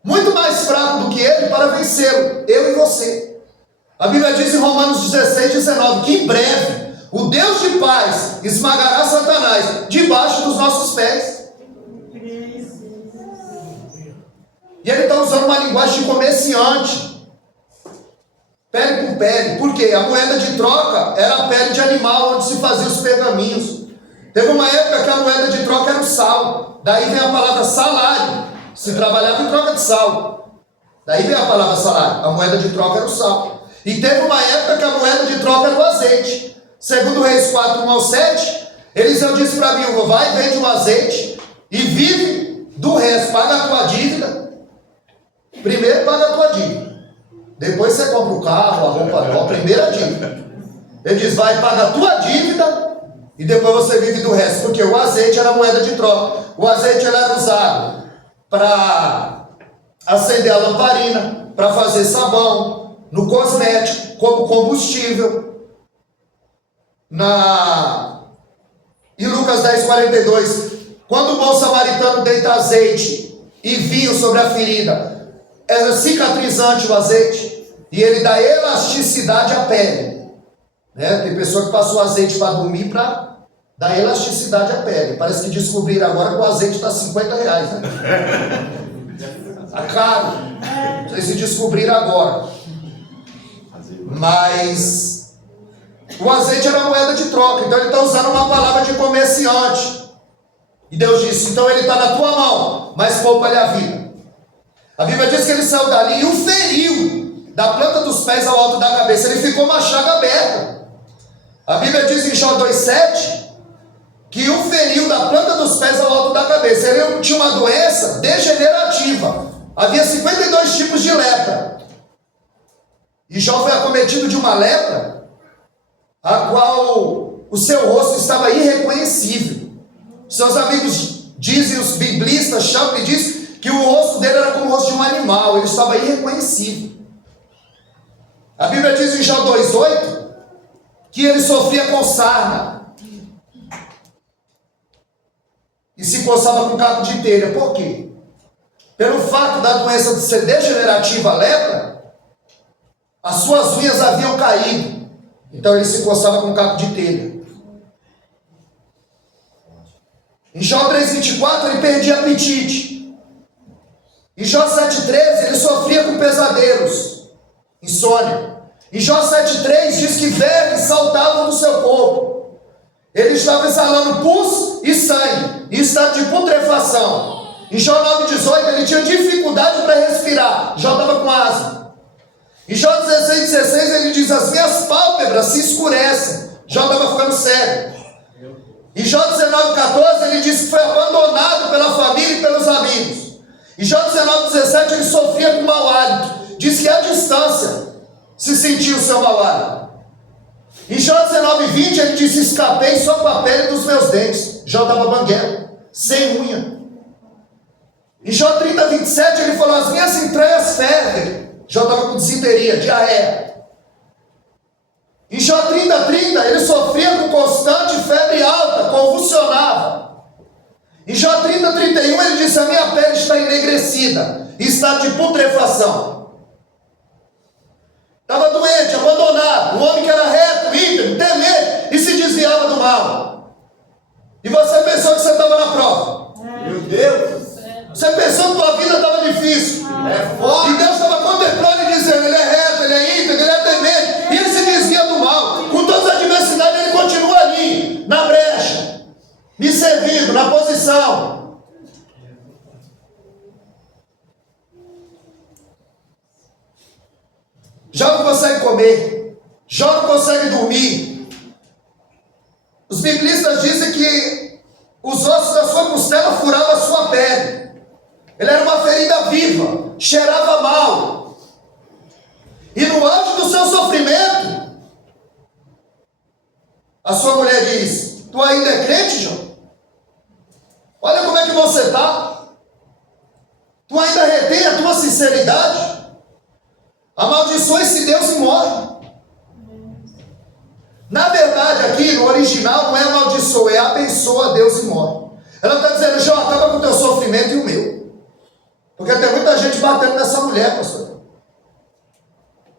muito mais fraco do que ele para vencê-lo, eu e você. A Bíblia diz em Romanos 16, 19, que em breve o Deus de paz esmagará Satanás debaixo dos nossos pés. E ele está usando uma linguagem de comerciante, pele por pele. Por quê? A moeda de troca era a pele de animal onde se fazia os pergaminhos. Teve uma época que a moeda de troca era o sal. Daí vem a palavra salário. Se trabalhava em troca de sal. Daí vem a palavra salário. A moeda de troca era o sal. E teve uma época que a moeda de troca era o azeite. Segundo Reis 4, 1 ao 7, Eliseu disse para a viúva: vai, vende o azeite e vive do resto. Paga a tua dívida. Primeiro paga a tua dívida. Depois você compra o carro, a roupa nova. Primeiro a dívida. Ele diz: vai, paga a tua dívida e depois você vive do resto. Porque o azeite era a moeda de troca. O azeite era usado para acender a lamparina, para fazer sabão, no cosmético, como combustível. Em Lucas 10, 42, quando o bom samaritano deita azeite e vinho sobre a ferida, era cicatrizante o azeite, e ele dá elasticidade à pele, né? Tem pessoa que passou azeite para dormir para dar elasticidade à pele. Parece que descobriram agora que o azeite está R$50, né? Está caro. Não sei se descobriram agora. Mas o azeite era moeda de troca. Então ele está usando uma palavra de comerciante. E Deus disse: então ele está na tua mão, mas poupa-lhe a vida. A Bíblia diz que ele saiu dali e o feriu da planta dos pés ao alto da cabeça. Ele ficou uma chaga aberta. A Bíblia diz em Jó 2,7 que o feriu da planta dos pés ao alto da cabeça. Ele tinha uma doença degenerativa. Havia 52 tipos de lepra. E Jó foi acometido de uma lepra a qual o seu rosto estava irreconhecível. Seus amigos dizem, os biblistas, Champlin diz que o rosto dele era como o rosto de um animal. Ele estava irreconhecível. A Bíblia diz em Jó 2,8 que ele sofria com sarna e se coçava com caco de telha. Por quê? Pelo fato da doença de ser degenerativa, a lepra, as suas unhas haviam caído. Então ele se coçava com caco de telha. Em Jó 3,24 ele perdia apetite. Em Jó 7,13 ele sofria com pesadelos, insônia. Em Jó 7,3 diz que vermes saltavam no seu corpo. Ele estava exalando pus e sangue, em estado de putrefação. Em Jó 9,18 ele tinha dificuldade para respirar. Jó estava com asma. Em Jó 16,16 ele diz: as minhas pálpebras se escurecem. Jó estava ficando cego. Em Jó 19,14 ele diz que foi abandonado pela família e pelos amigos. Em Jó 19,17 ele sofria com mau hálito. Diz que à distância se sentia o seu mau hálito. Em Jó 19,20 ele disse: escapei só com a pele dos meus dentes. Jó estava banguelo, sem unha. Em Jó 30,27 ele falou: as minhas entranhas fervem. Jó estava com disenteria, diarreia. Em Jó 30,30 ele sofria com constante febre alta, convulsionava. Em Jó 30,31 ele disse: a minha pele está enegrecida, está de putrefação. Estava doente, abandonado, um homem que era reto, íntegro, temente e se desviava do mal. E você pensou que você estava na prova. Meu Deus. Você pensou que tua vida estava difícil. É forte. E Deus estava contemplando e dizendo: ele é reto, ele é íntegro, ele é temente. E ele se desvia do mal. Com todas as adversidades ele continua ali, na brecha, me servindo, na posição. Jó não consegue comer. Jó não consegue dormir. Os biblistas dizem que os ossos da sua costela furavam a sua pele. Ele era uma ferida viva, cheirava mal. E no auge do seu sofrimento, a sua mulher diz: tu ainda é crente, Jó? Olha como é que você está. Tu ainda retém a tua sinceridade? Amaldiçoa esse Deus e morre. Na verdade aqui no original não é amaldiçoa, é abençoa a Deus e morre. Ela está dizendo: Jó, acaba com o teu sofrimento e o meu. Porque tem muita gente batendo nessa mulher, pastor.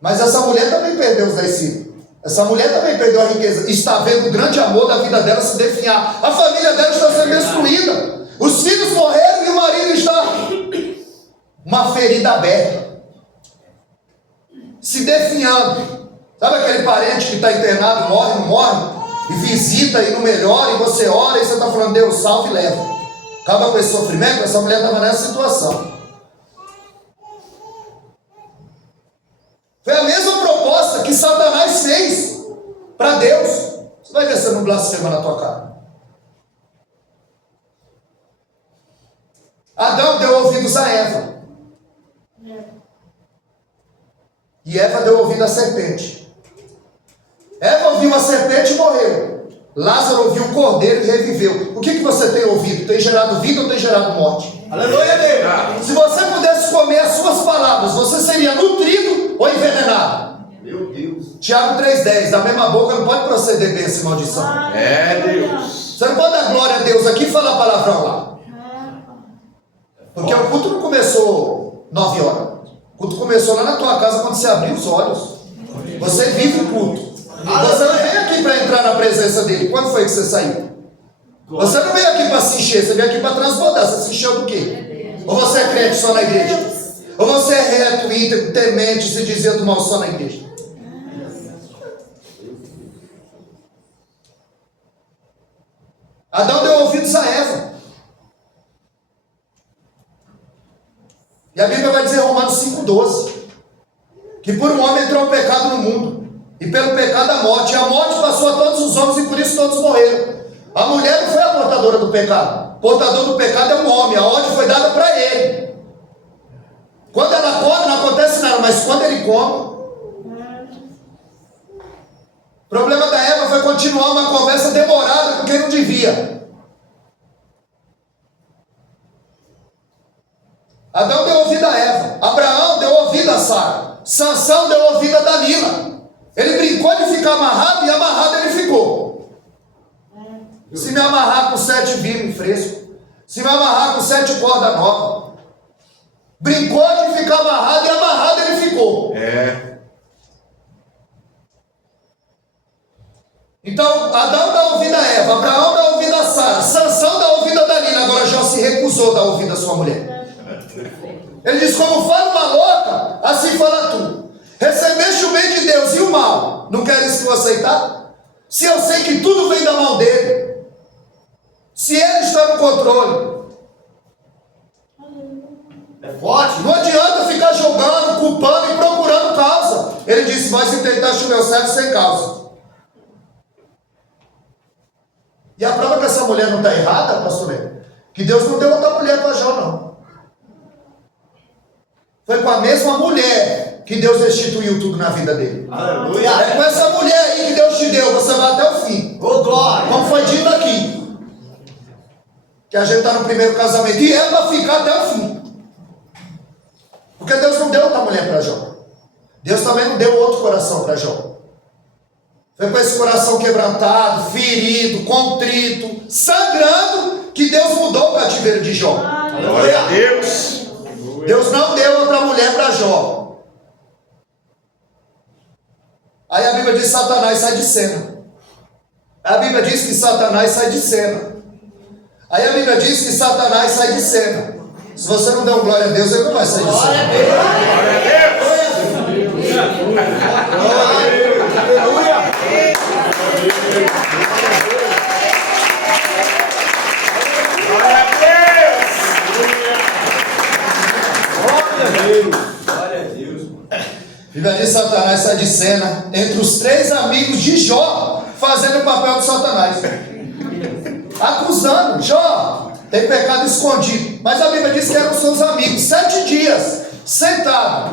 Mas essa mulher também perdeu os 10 filhos. Essa mulher também perdeu a riqueza. Está vendo o grande amor da vida dela se definhar. A família dela está sendo destruída. Os filhos morreram e o marido está uma ferida aberta, se definhando. Sabe aquele parente que está internado, morre, não morre? E visita e não melhora, e você ora e você está falando, Deus salve e leva. Acaba com esse sofrimento. Essa mulher estava nessa situação. Foi a mesma proposta que Satanás fez para Deus. Você vai ver se não blasfema na tua cara. Adão deu ouvidos a Eva. E Eva deu ouvido à serpente. Eva ouviu a serpente e morreu. Lázaro ouviu o cordeiro e reviveu. O que você tem ouvido? Tem gerado vida ou tem gerado morte? Aleluia, Deus. Se você pudesse comer as suas palavras, você seria nutrido ou envenenado? Meu Deus. Tiago 3,10, da mesma boca não pode proceder bênção e maldição. É, Deus. Você não pode dar glória a Deus aqui e falar palavrão lá. Porque o culto não começou 9 horas. O culto começou lá na tua casa quando você abriu os olhos. Você vive o culto. Você não veio aqui para entrar na presença dele. Quando foi que você saiu? Você não veio aqui para se encher, você veio aqui para transbordar. Você se encheu do quê? Ou você é crente só na igreja? Ou você é reto, íntegro, temente, se dizia do mal só na igreja? Adão deu ouvidos a Eva. E a Bíblia vai dizer em Romanos 5,12 que por um homem entrou o pecado no mundo, e pelo pecado a morte. E a morte passou a todos os homens, e por isso todos morreram. A mulher não foi a portadora do pecado. O portador do pecado é um homem. A ordem foi dada para ele. Quando ela come, não acontece nada. Mas quando ele come... O problema da Eva foi continuar uma conversa demorada com quem não devia. Adão deu ouvido a Eva. Abraão deu ouvido a Sara. Sansão deu ouvido a Dalila. Ele brincou de ficar amarrado e amarrado ele ficou. Se me amarrar com 7 virmes fresco, se me amarrar com 7 cordas novas, brincou de ficar amarrado e amarrado ele ficou. É. Então Adão dá ouvido a Eva, Abraão dá ouvido a Sara, Sansão dá ouvido a Dalila. Agora Jó se recusou a dar ouvido a sua mulher. Ele diz, como fala uma louca, assim fala tu. Recebeste o bem de Deus e o mal, não queres tu aceitar? Se eu sei que tudo vem da mão dele, se ele está no controle, É forte. não adianta ficar julgando, culpando e procurando causa. Ele disse, mas intentaste o meu servo sem causa. E a prova que essa mulher não está errada, pastor Lê, que Deus não deu outra mulher para Jó, não. Foi com a mesma mulher que Deus restituiu tudo na vida dele. Aleluia. É com essa mulher aí que Deus te deu, você vai até o fim. Ô, glória. Como foi dito aqui, que a gente está no primeiro casamento, e é para ficar até o fim. Porque Deus não deu outra mulher para Jó. Deus também não deu outro coração para Jó. Foi com esse coração quebrantado, ferido, contrito, sangrando, que Deus mudou o cativeiro de Jó. Glória a Deus. Deus não deu outra mulher para Jó. Aí a Bíblia diz que Satanás sai de cena. A Bíblia diz que Satanás sai de cena. Aí a Bíblia diz que Satanás sai de cena. Se você não der um glória a Deus, ele não vai sair de cena. Glória a Deus. A Bíblia diz que Satanás sai de cena entre os 3 amigos de Jó, fazendo o papel de Satanás. Acusando, Jó, tem pecado escondido. Mas a Bíblia diz que eram seus amigos, 7 dias, sentados,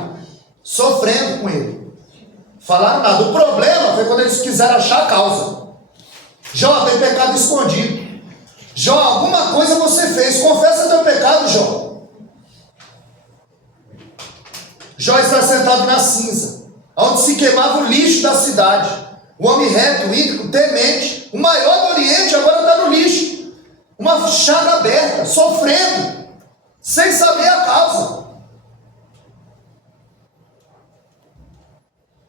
sofrendo com ele. Falaram nada. O problema foi quando eles quiseram achar a causa. Jó, tem pecado escondido. Jó, alguma coisa você fez, confessa teu pecado, Jó. Jó está sentado na cinza, onde se queimava o lixo da cidade. O homem reto, íntegro, temente, o maior do Oriente, agora está no lixo. Uma chaga aberta, sofrendo, sem saber a causa.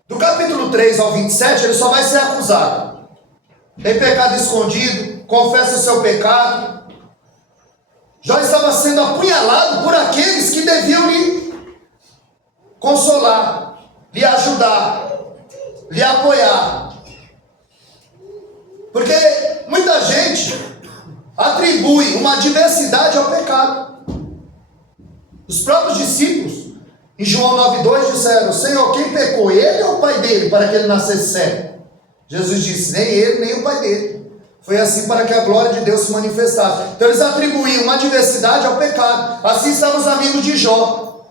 Do capítulo 3 23 ao 27, ele só vai ser acusado. Tem pecado escondido, confessa o seu pecado. Jó estava sendo apunhalado por aqueles que deviam lhe consolar, lhe ajudar, lhe apoiar. Porque muita gente atribui uma diversidade ao pecado. Os próprios discípulos, em João 9,2, disseram: Senhor, quem pecou, ele ou o pai dele, para que ele nascesse cego? Jesus disse: nem ele, nem o pai dele. Foi assim para que a glória de Deus se manifestasse. Então eles atribuíam uma diversidade ao pecado. Assim estavam os amigos de Jó.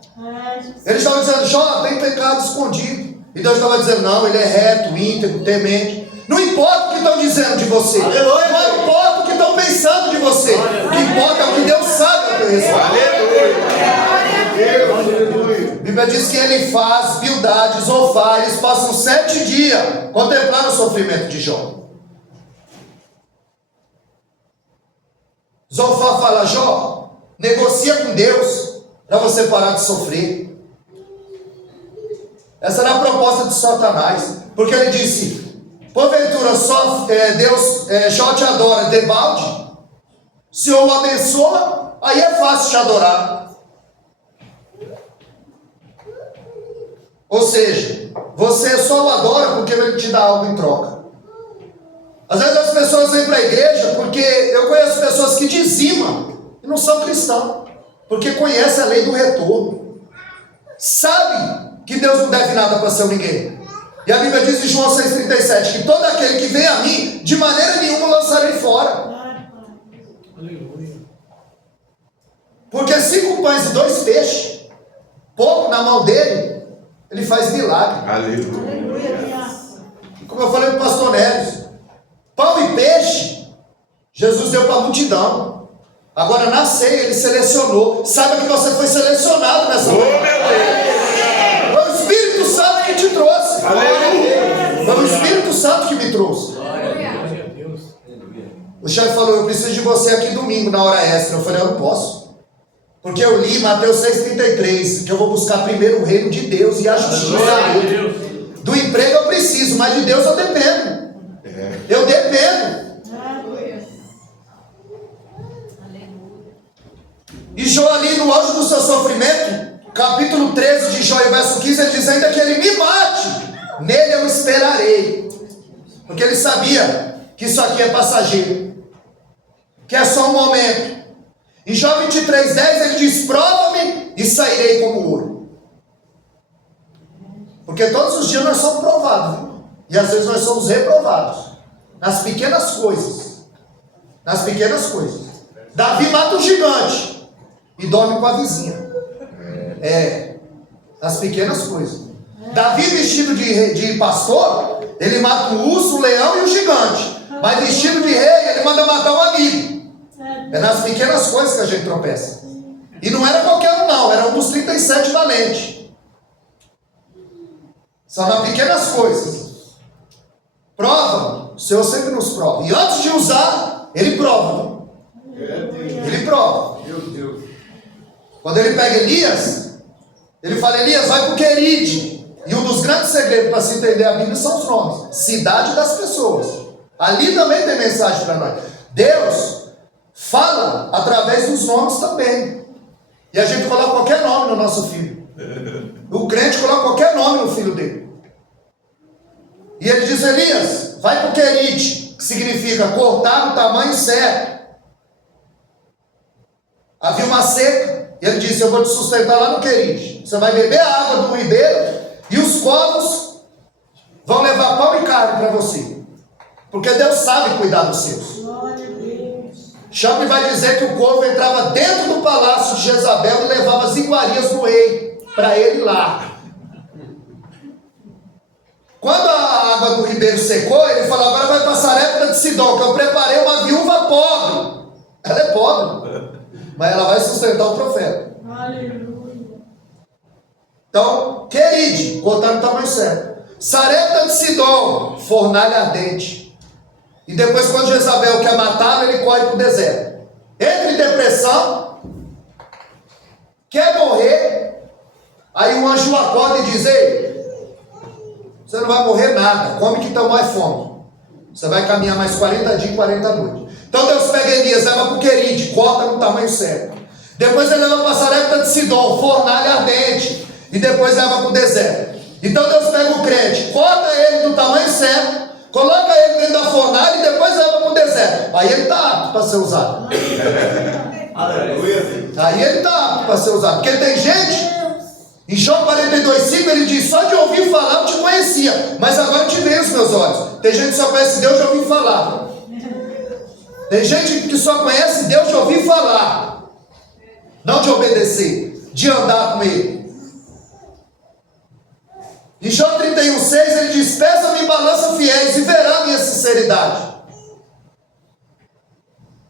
Eles estavam dizendo: Jó tem pecado escondido. E Deus estava dizendo: não, ele é reto, íntegro, temente. Não importa o que estão dizendo de você. Aleluia. Não importa o que estão pensando de você. O que importa é o que Deus sabe a teu respeito. Aleluia. A Bíblia diz que ele faz Bildade, Zofar. Eles passam 7 dias contemplando o sofrimento de Jó. Zofar fala: Jó, negocia com Deus para você parar de sofrer. Essa era a proposta de Satanás, porque ele disse: porventura só Deus, Jó te adora debalde? Se eu o abençoa, aí é fácil te adorar. Ou seja, você só o adora porque ele te dá algo em troca. Às vezes as pessoas vêm para a igreja porque eu conheço pessoas que dizimam e não são cristãos, porque conhecem a lei do retorno, sabe que Deus não deve nada para seu ninguém. E a Bíblia diz em João 6,37 que todo aquele que vem a mim, de maneira nenhuma lançarei fora. Porque 5 pães e 2 peixes, pouco na mão dele, ele faz milagre. Aleluia. Como eu falei para o pastor Nélis, pão e peixe, Jesus deu para a multidão. Agora na ceia ele selecionou. Saiba que você foi selecionado nessa manhã. Foi o Espírito Santo que te trouxe. Aleluia. Foi o Espírito Santo que me trouxe. O chefe falou: eu preciso de você aqui domingo na hora extra. Eu falei: eu não posso. Porque eu li Mateus 6,33, que eu vou buscar primeiro o reino de Deus e a justiça dele. Do emprego eu preciso, mas de Deus eu dependo. Eu dependo. E Jó ali no auge do seu sofrimento, capítulo 13 de Jó, verso 15, ele diz: ainda que ele me mate, nele eu esperarei. Porque ele sabia que isso aqui é passageiro, que é só um momento. Em Jó 23,10 ele diz: prova-me e sairei como ouro. Porque todos os dias nós somos provados, viu? E às vezes nós somos reprovados nas pequenas coisas. Nas pequenas coisas. Davi mata o gigante e dorme com a vizinha. Nas pequenas coisas. Davi vestido de pastor, ele mata o urso, o leão e o gigante. Mas vestido de rei, ele manda matar um amigo. É nas pequenas coisas que a gente tropeça. E não era qualquer um não, era um dos 37 valentes. São nas pequenas coisas. Prova, o Senhor sempre nos prova. E antes de usar, Ele prova. Ele prova. Quando Ele pega Elias, Ele fala: Elias, vai para o Queride. E um dos grandes segredos para se entender a Bíblia são os nomes. Cidade das pessoas. Ali também tem mensagem para nós. Deus fala através dos nomes também. E a gente coloca qualquer nome no nosso filho. O crente coloca qualquer nome no filho dele. E ele diz: Elias, vai para o Querite, que significa cortar no tamanho certo. Havia uma seca, e ele disse: eu vou te sustentar lá no Querite. Você vai beber a água do ribeiro, e os povos vão levar pão e carne para você. Porque Deus sabe cuidar dos seus. Chambre vai dizer que o povo entrava dentro do palácio de Jezabel e levava as iguarias do rei para ele lá. Quando a água do ribeiro secou, ele falou: agora vai passar a época de Sidom, que eu preparei uma viúva pobre. Ela é pobre, mas ela vai sustentar o profeta. Então, Queride, cortar no tamanho certo. Sarepta de Sidom, fornalha ardente. E depois, quando Jezabel quer matá-lo, ele corre para o deserto. Entra em depressão, quer morrer. Aí o anjo acorda e diz: ei, Você não vai morrer nada. Come que tem mais fome. Você vai caminhar mais 40 dias e 40 noites. Então Deus pega Elias, leva para o Querite, corta no tamanho certo. Depois ele leva para a Sarepta de Sidom, fornalha ardente. E depois leva para o deserto. Então Deus pega o crente, corta ele do tamanho certo, coloca ele dentro da fornalha e depois leva para o deserto. Aí ele está apto para ser usado. Aleluia. Aí ele está apto para ser usado. Porque tem gente, em João 42,5 ele diz: só de ouvir falar eu te conhecia, mas agora eu te vejo os meus olhos. Tem gente que só conhece Deus de ouvir falar. Tem gente que só conhece Deus de ouvir falar, não de obedecer, de andar com Ele. Em João 31,6 ele diz: pesa-me em balança fiéis e verá minha sinceridade.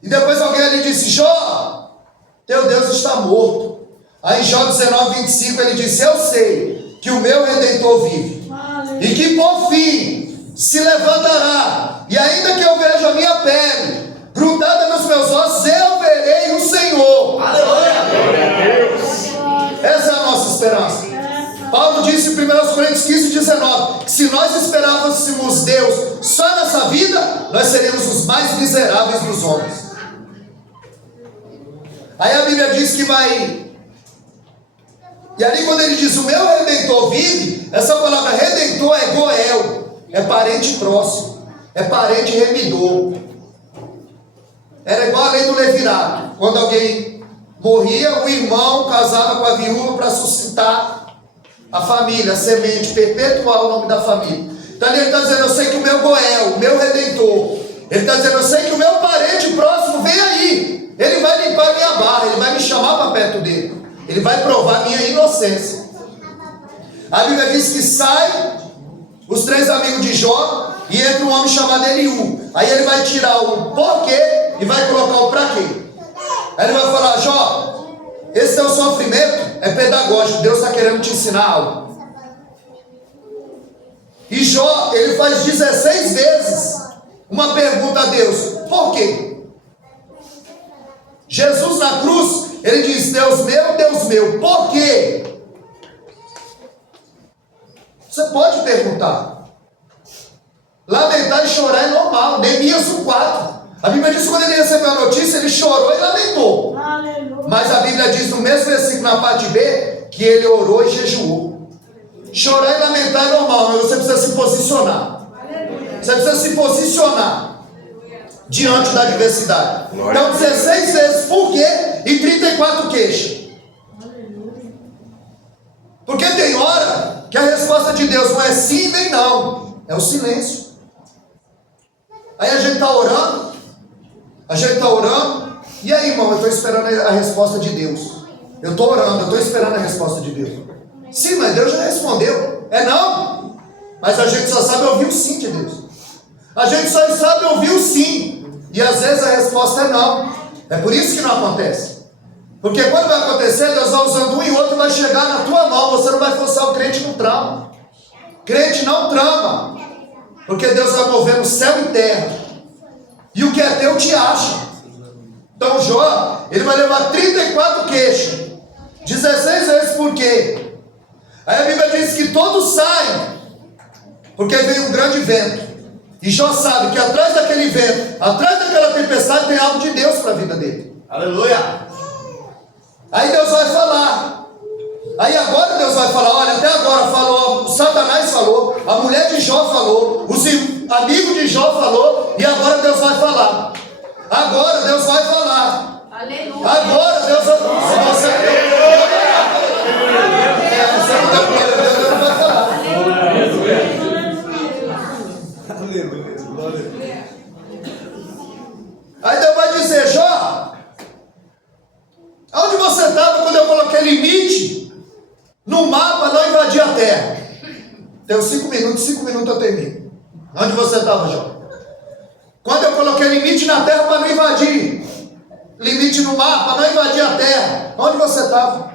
E depois alguém ali disse: Jó, teu Deus está morto. Aí em Jó 19,25 ele disse: eu sei que o meu Redentor vive, e que por fim se levantará, e ainda que eu veja a minha pele grudada nos meus ossos, eu verei o Senhor. Aleluia. Essa é a nossa esperança. Paulo disse em 1 Coríntios 15,19 que se nós esperássemos Deus só nessa vida, nós seríamos os mais miseráveis dos homens. Aí a Bíblia diz que vai... E ali quando ele diz: o meu Redentor vive, essa palavra Redentor é Goel, é parente próximo, é parente remidor. Era igual a lei do levirato. Quando alguém morria, o irmão casava com a viúva para suscitar a família, a semente, perpetuar o nome da família. Então ele está dizendo: eu sei que o meu Goel, o meu Redentor, ele está dizendo: eu sei que o meu parente próximo vem aí, ele vai limpar minha barra, ele vai me chamar para perto dele, ele vai provar minha inocência. A Bíblia diz que sai os 3 amigos de Jó e entra um homem chamado Eliú. Aí ele vai tirar o porquê e vai colocar o pra quê. Aí ele vai falar: Jó, esse teu sofrimento é pedagógico, Deus está querendo te ensinar algo. E Jó, ele faz 16 vezes uma pergunta a Deus: por quê? Jesus na cruz, ele diz: Deus meu, por quê? Você pode perguntar. Lamentar e chorar é normal. Neemias 4. A Bíblia diz que quando ele recebeu a notícia, ele chorou e lamentou. Aleluia. Mas a Bíblia diz no mesmo versículo, na parte B, que ele orou e jejuou. Chorar e lamentar é normal, mas você precisa se posicionar. Você precisa se posicionar diante da adversidade. Então 16 vezes por quê e 34 queixas. Porque tem hora que a resposta de Deus não é sim nem não, é o silêncio. Aí a gente está orando, e aí, irmão, eu estou esperando a resposta de Deus. Eu estou orando, eu estou esperando a resposta de Deus. Sim, mas Deus já respondeu. É não, mas a gente só sabe ouvir o sim de Deus. A gente só sabe ouvir o sim, e às vezes a resposta é não. É por isso que não acontece. Porque quando vai acontecer, Deus vai usando um e outro e vai chegar na tua mão. Você não vai forçar o crente no trama. Crente não trama, porque Deus vai mover no céu e terra, e o que é teu te acha. Então Jó, ele vai levar 34 queixas, 16 vezes por quê. Aí a Bíblia diz que todos saem, porque vem um grande vento, e Jó sabe que atrás daquele vento, atrás daquela tempestade, tem algo de Deus para a vida dele. Aleluia. Aí Deus vai falar. Aí agora Deus vai falar: olha, até agora falou, o Satanás falou, a mulher de Jó falou, os amigos de Jó falou, e agora Deus vai falar. Agora Deus vai falar. Aleluia. Agora Deus vai falar. Se você não deu glória, Deus não vai falar. Aí Deus vai dizer: Jó, onde você estava quando eu coloquei limite no mapa não invadir a terra? Tenho 5 minutos eu termino. Onde você estava, Jó? Quando eu coloquei limite na terra para não invadir, limite no mapa, não invadir a terra, onde você estava?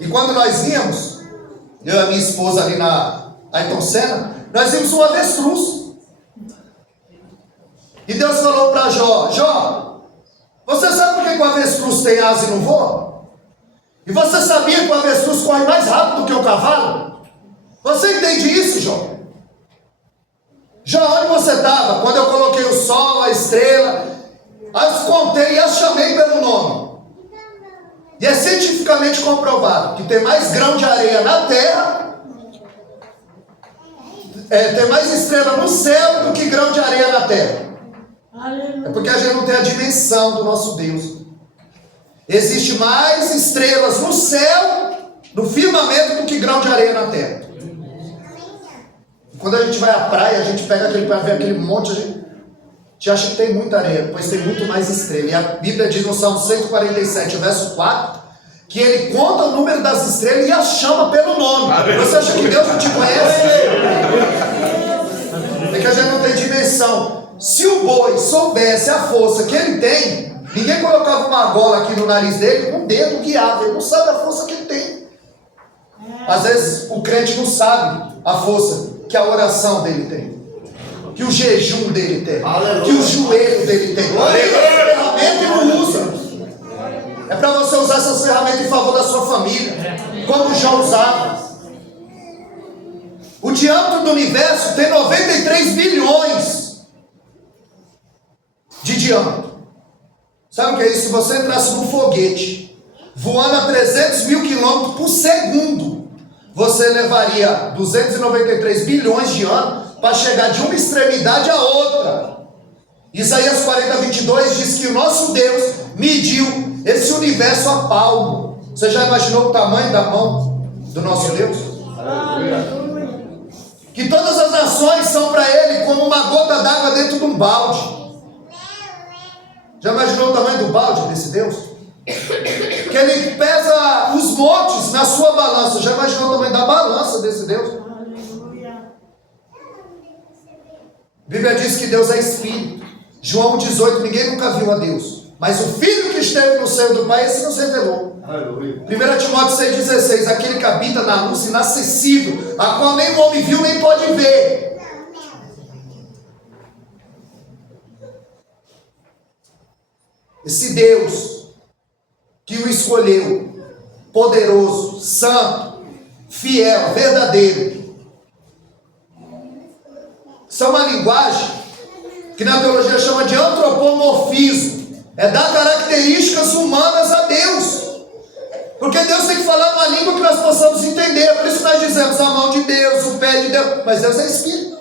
E quando nós íamos, eu e a minha esposa ali na Ayrton Senna, nós vimos um avestruz. E Deus falou para Jó: Jó, você sabe por que o avestruz tem asa e não voa? E você sabia que o avestruz corre mais rápido do que o cavalo? Você entende isso, Jó? Já onde você estava? Quando eu coloquei o sol, a estrela, as contei e as chamei pelo nome. E é cientificamente comprovado que tem mais grão de areia na terra, tem mais estrela no céu do que grão de areia na terra. É porque a gente não tem a dimensão do nosso Deus. Existe mais estrelas no céu, no firmamento, do que grão de areia na terra. Quando a gente vai à praia, a gente pega para ver aquele monte, a gente acha que tem muita areia, pois tem muito mais estrela. E a Bíblia diz no Salmo 147, verso 4, que ele conta o número das estrelas e as chama pelo nome. Você acha que Deus não te conhece? É que a gente não tem dimensão. Se o boi soubesse a força que ele tem, ninguém colocava uma gola aqui no nariz dele com o dedo guiava. Ele não sabe a força que ele tem. Às vezes o crente não sabe a força que a oração dele tem, que o jejum dele tem, que o joelho dele tem. Essa ferramenta ele não usa. É para você usar essas ferramentas em favor da sua família, como Jó usava. O diâmetro do universo tem 93 bilhões de diâmetro. Sabe o que é isso? Se você entrasse num foguete voando a 300 mil quilômetros por segundo, você levaria 293 bilhões de anos para chegar de uma extremidade à outra. Isaías 40, 22 diz que o nosso Deus mediu esse universo a palmo. Você já imaginou o tamanho da mão do nosso Deus? Que todas as nações são para ele como uma gota d'água dentro de um balde. Já imaginou o tamanho do balde desse Deus? Que ele pesa os montes na sua balança. Já imaginou o tamanho da balança desse Deus? A Bíblia diz que Deus é Espírito. João 18, ninguém nunca viu a Deus, mas o Filho que esteve no seio do Pai, esse nos revelou. 1 Timóteo 6,16, aquele que habita na luz inacessível, a qual nem o homem viu nem pode ver. Esse Deus que o escolheu, poderoso, santo, fiel, verdadeiro. Isso é uma linguagem que na teologia chama de antropomorfismo. É dar características humanas a Deus. Porque Deus tem que falar uma língua que nós possamos entender. Por isso que nós dizemos a mão de Deus, o pé de Deus. Mas Deus é Espírito.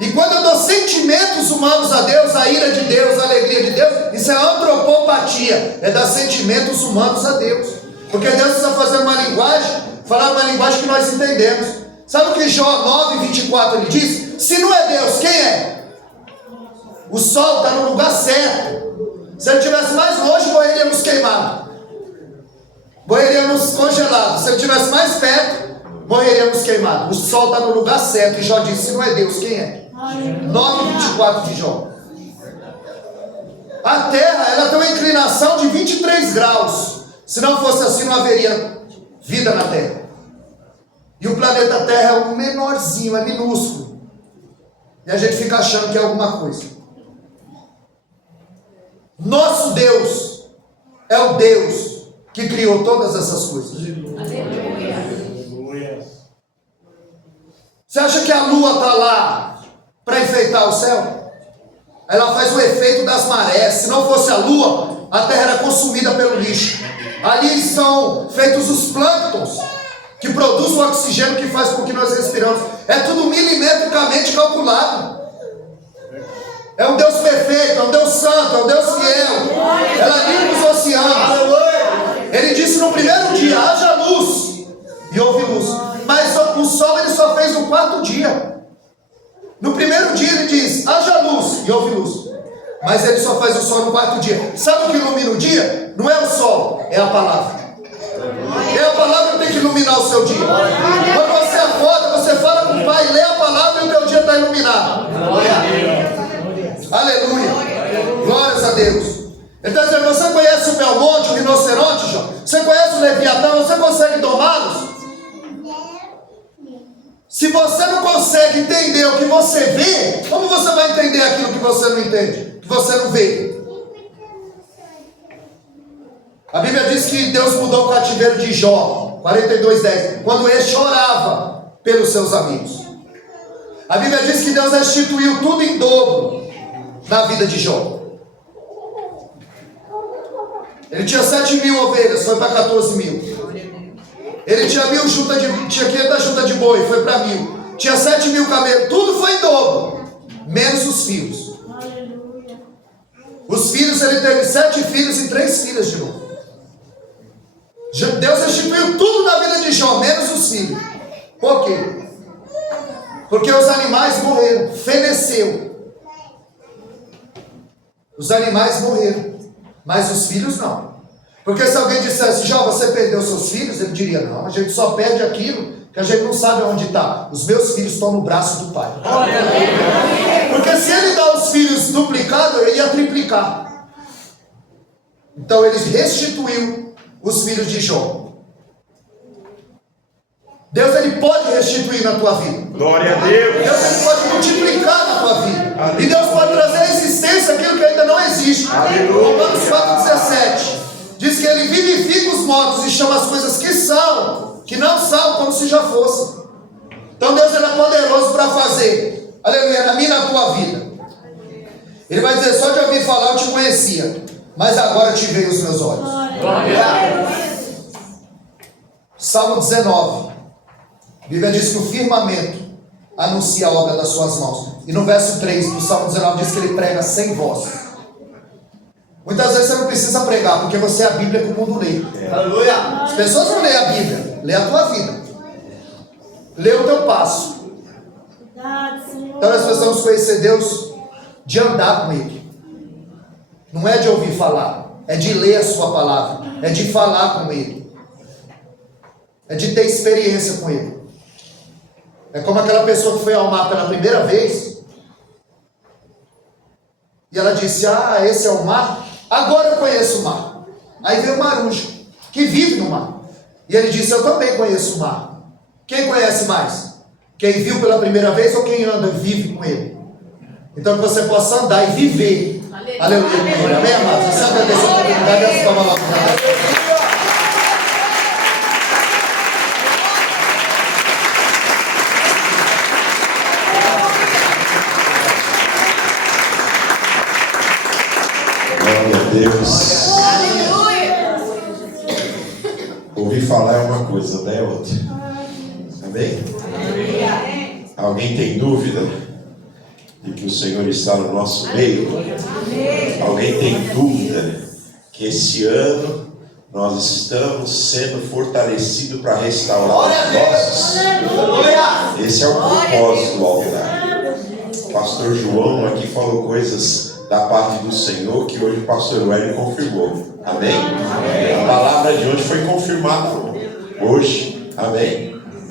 E quando eu dou sentimentos humanos a Deus, a ira de Deus, a alegria de Deus, isso é antropopatia. É dar sentimentos humanos a Deus. Porque Deus precisa fazer uma linguagem, falar uma linguagem que nós entendemos. Sabe o que Jó 9, 24 ele diz? Se não é Deus, quem é? O sol está no lugar certo. Se ele estivesse mais longe, morreríamos queimados. Morreríamos congelados. Se ele estivesse mais perto, morreríamos queimados. O sol está no lugar certo. E Jó disse, se não é Deus, quem é? 9, 24 de Jó. A terra, ela tem uma inclinação de 23 graus. Se não fosse assim, não haveria vida na terra. E o planeta Terra é o menorzinho, é minúsculo. E a gente fica achando que é alguma coisa. Nosso Deus é o Deus que criou todas essas coisas. Você acha que a lua está lá para enfeitar o céu? Ela faz o efeito das marés. Se não fosse a lua, a terra era consumida pelo lixo. Ali são feitos os plânctons que produzem o oxigênio que faz com que nós respiramos. É tudo milimetricamente calculado. É um Deus perfeito, é um Deus santo, é um Deus fiel. Ela limpa os oceanos. Ele disse no primeiro dia, haja luz, e houve luz. Mas o sol ele só fez no quarto dia. No primeiro dia ele diz, haja luz, e houve luz. Mas ele só faz o sol no quarto dia. Sabe o que ilumina o dia? Não é o sol, é a palavra. É a palavra que tem que iluminar o seu dia. Quando você acorda, você fala com o Pai, lê a palavra e o teu dia está iluminado. Aleluia. Glórias a Deus. Ele está dizendo, você conhece o Belmonte, o rinoceronte, João? Você conhece o Leviatã? Você consegue domá-los? Se você não consegue entender o que você vê, como você vai entender aquilo que você não entende? Que você não vê? A Bíblia diz que Deus mudou o cativeiro de Jó, 42:10, quando ele chorava pelos seus amigos. A Bíblia diz que Deus restituiu tudo em dobro na vida de Jó. Ele tinha 7.000 ovelhas, foi para 14.000. Ele tinha 500 juntas de boi, foi para 1.000. Tinha 7.000 camelos, tudo foi em dobro, menos os filhos. Aleluia. Os filhos, ele teve 7 filhos e 3 filhas de novo. Deus restituiu tudo na vida de Jó, menos os filhos. Por quê? Porque os animais morreram, feneceu. Os animais morreram, mas os filhos não. Porque se alguém dissesse, Jó, você perdeu seus filhos? Ele diria, não, a gente só perde aquilo que a gente não sabe onde está. Os meus filhos estão no braço do Pai. Porque se ele dá os filhos duplicados, ele ia triplicar. Então ele restituiu os filhos de Jó. Deus, ele pode restituir na tua vida. Glória a Deus. Deus, ele pode multiplicar na tua vida. E Deus pode trazer à existência aquilo que ainda não existe. Romanos 4,17 diz que ele vivifica os mortos e chama as coisas que são, que não são, como se já fossem. Então Deus, ele é poderoso para fazer, aleluia, na minha e na tua vida. Ele vai dizer, só de ouvir falar eu te conhecia, mas agora eu te vejo os meus olhos. Salmo 19. A Bíblia diz que o firmamento anuncia a obra das suas mãos. E no verso 3 do Salmo 19 diz que ele prega sem voz. Muitas vezes você não precisa pregar, porque você é a Bíblia que o mundo lê. Aleluia. As pessoas não leem a Bíblia, lê a tua vida. Lê o teu passo. Verdade, Senhor. Então nós precisamos conhecer Deus de andar com Ele. Não é de ouvir falar, é de ler a sua palavra, é de falar com Ele, é de ter experiência com Ele. É como aquela pessoa que foi ao mar pela primeira vez e ela disse, esse é o mar? Agora eu conheço o mar. Aí veio o marujo, que vive no mar, e ele disse, eu também conheço o mar. Quem conhece mais? Quem viu pela primeira vez ou quem anda e vive com ele? Então que você possa andar e viver. Aleluia. Aleluia. Amém, amados? Você agradece a oportunidade, essa palma lá para Glória a Deus. Ouvir falar é uma coisa, né? Outra. Amém? Alguém tem dúvida de que o Senhor está no nosso meio? Alguém tem dúvida que esse ano nós estamos sendo fortalecidos para restaurar os nossos? Esse é o propósito do altar. O pastor João aqui falou coisas da parte do Senhor que hoje o pastor Hélio confirmou. Amém? A palavra de hoje foi confirmada hoje. Amém?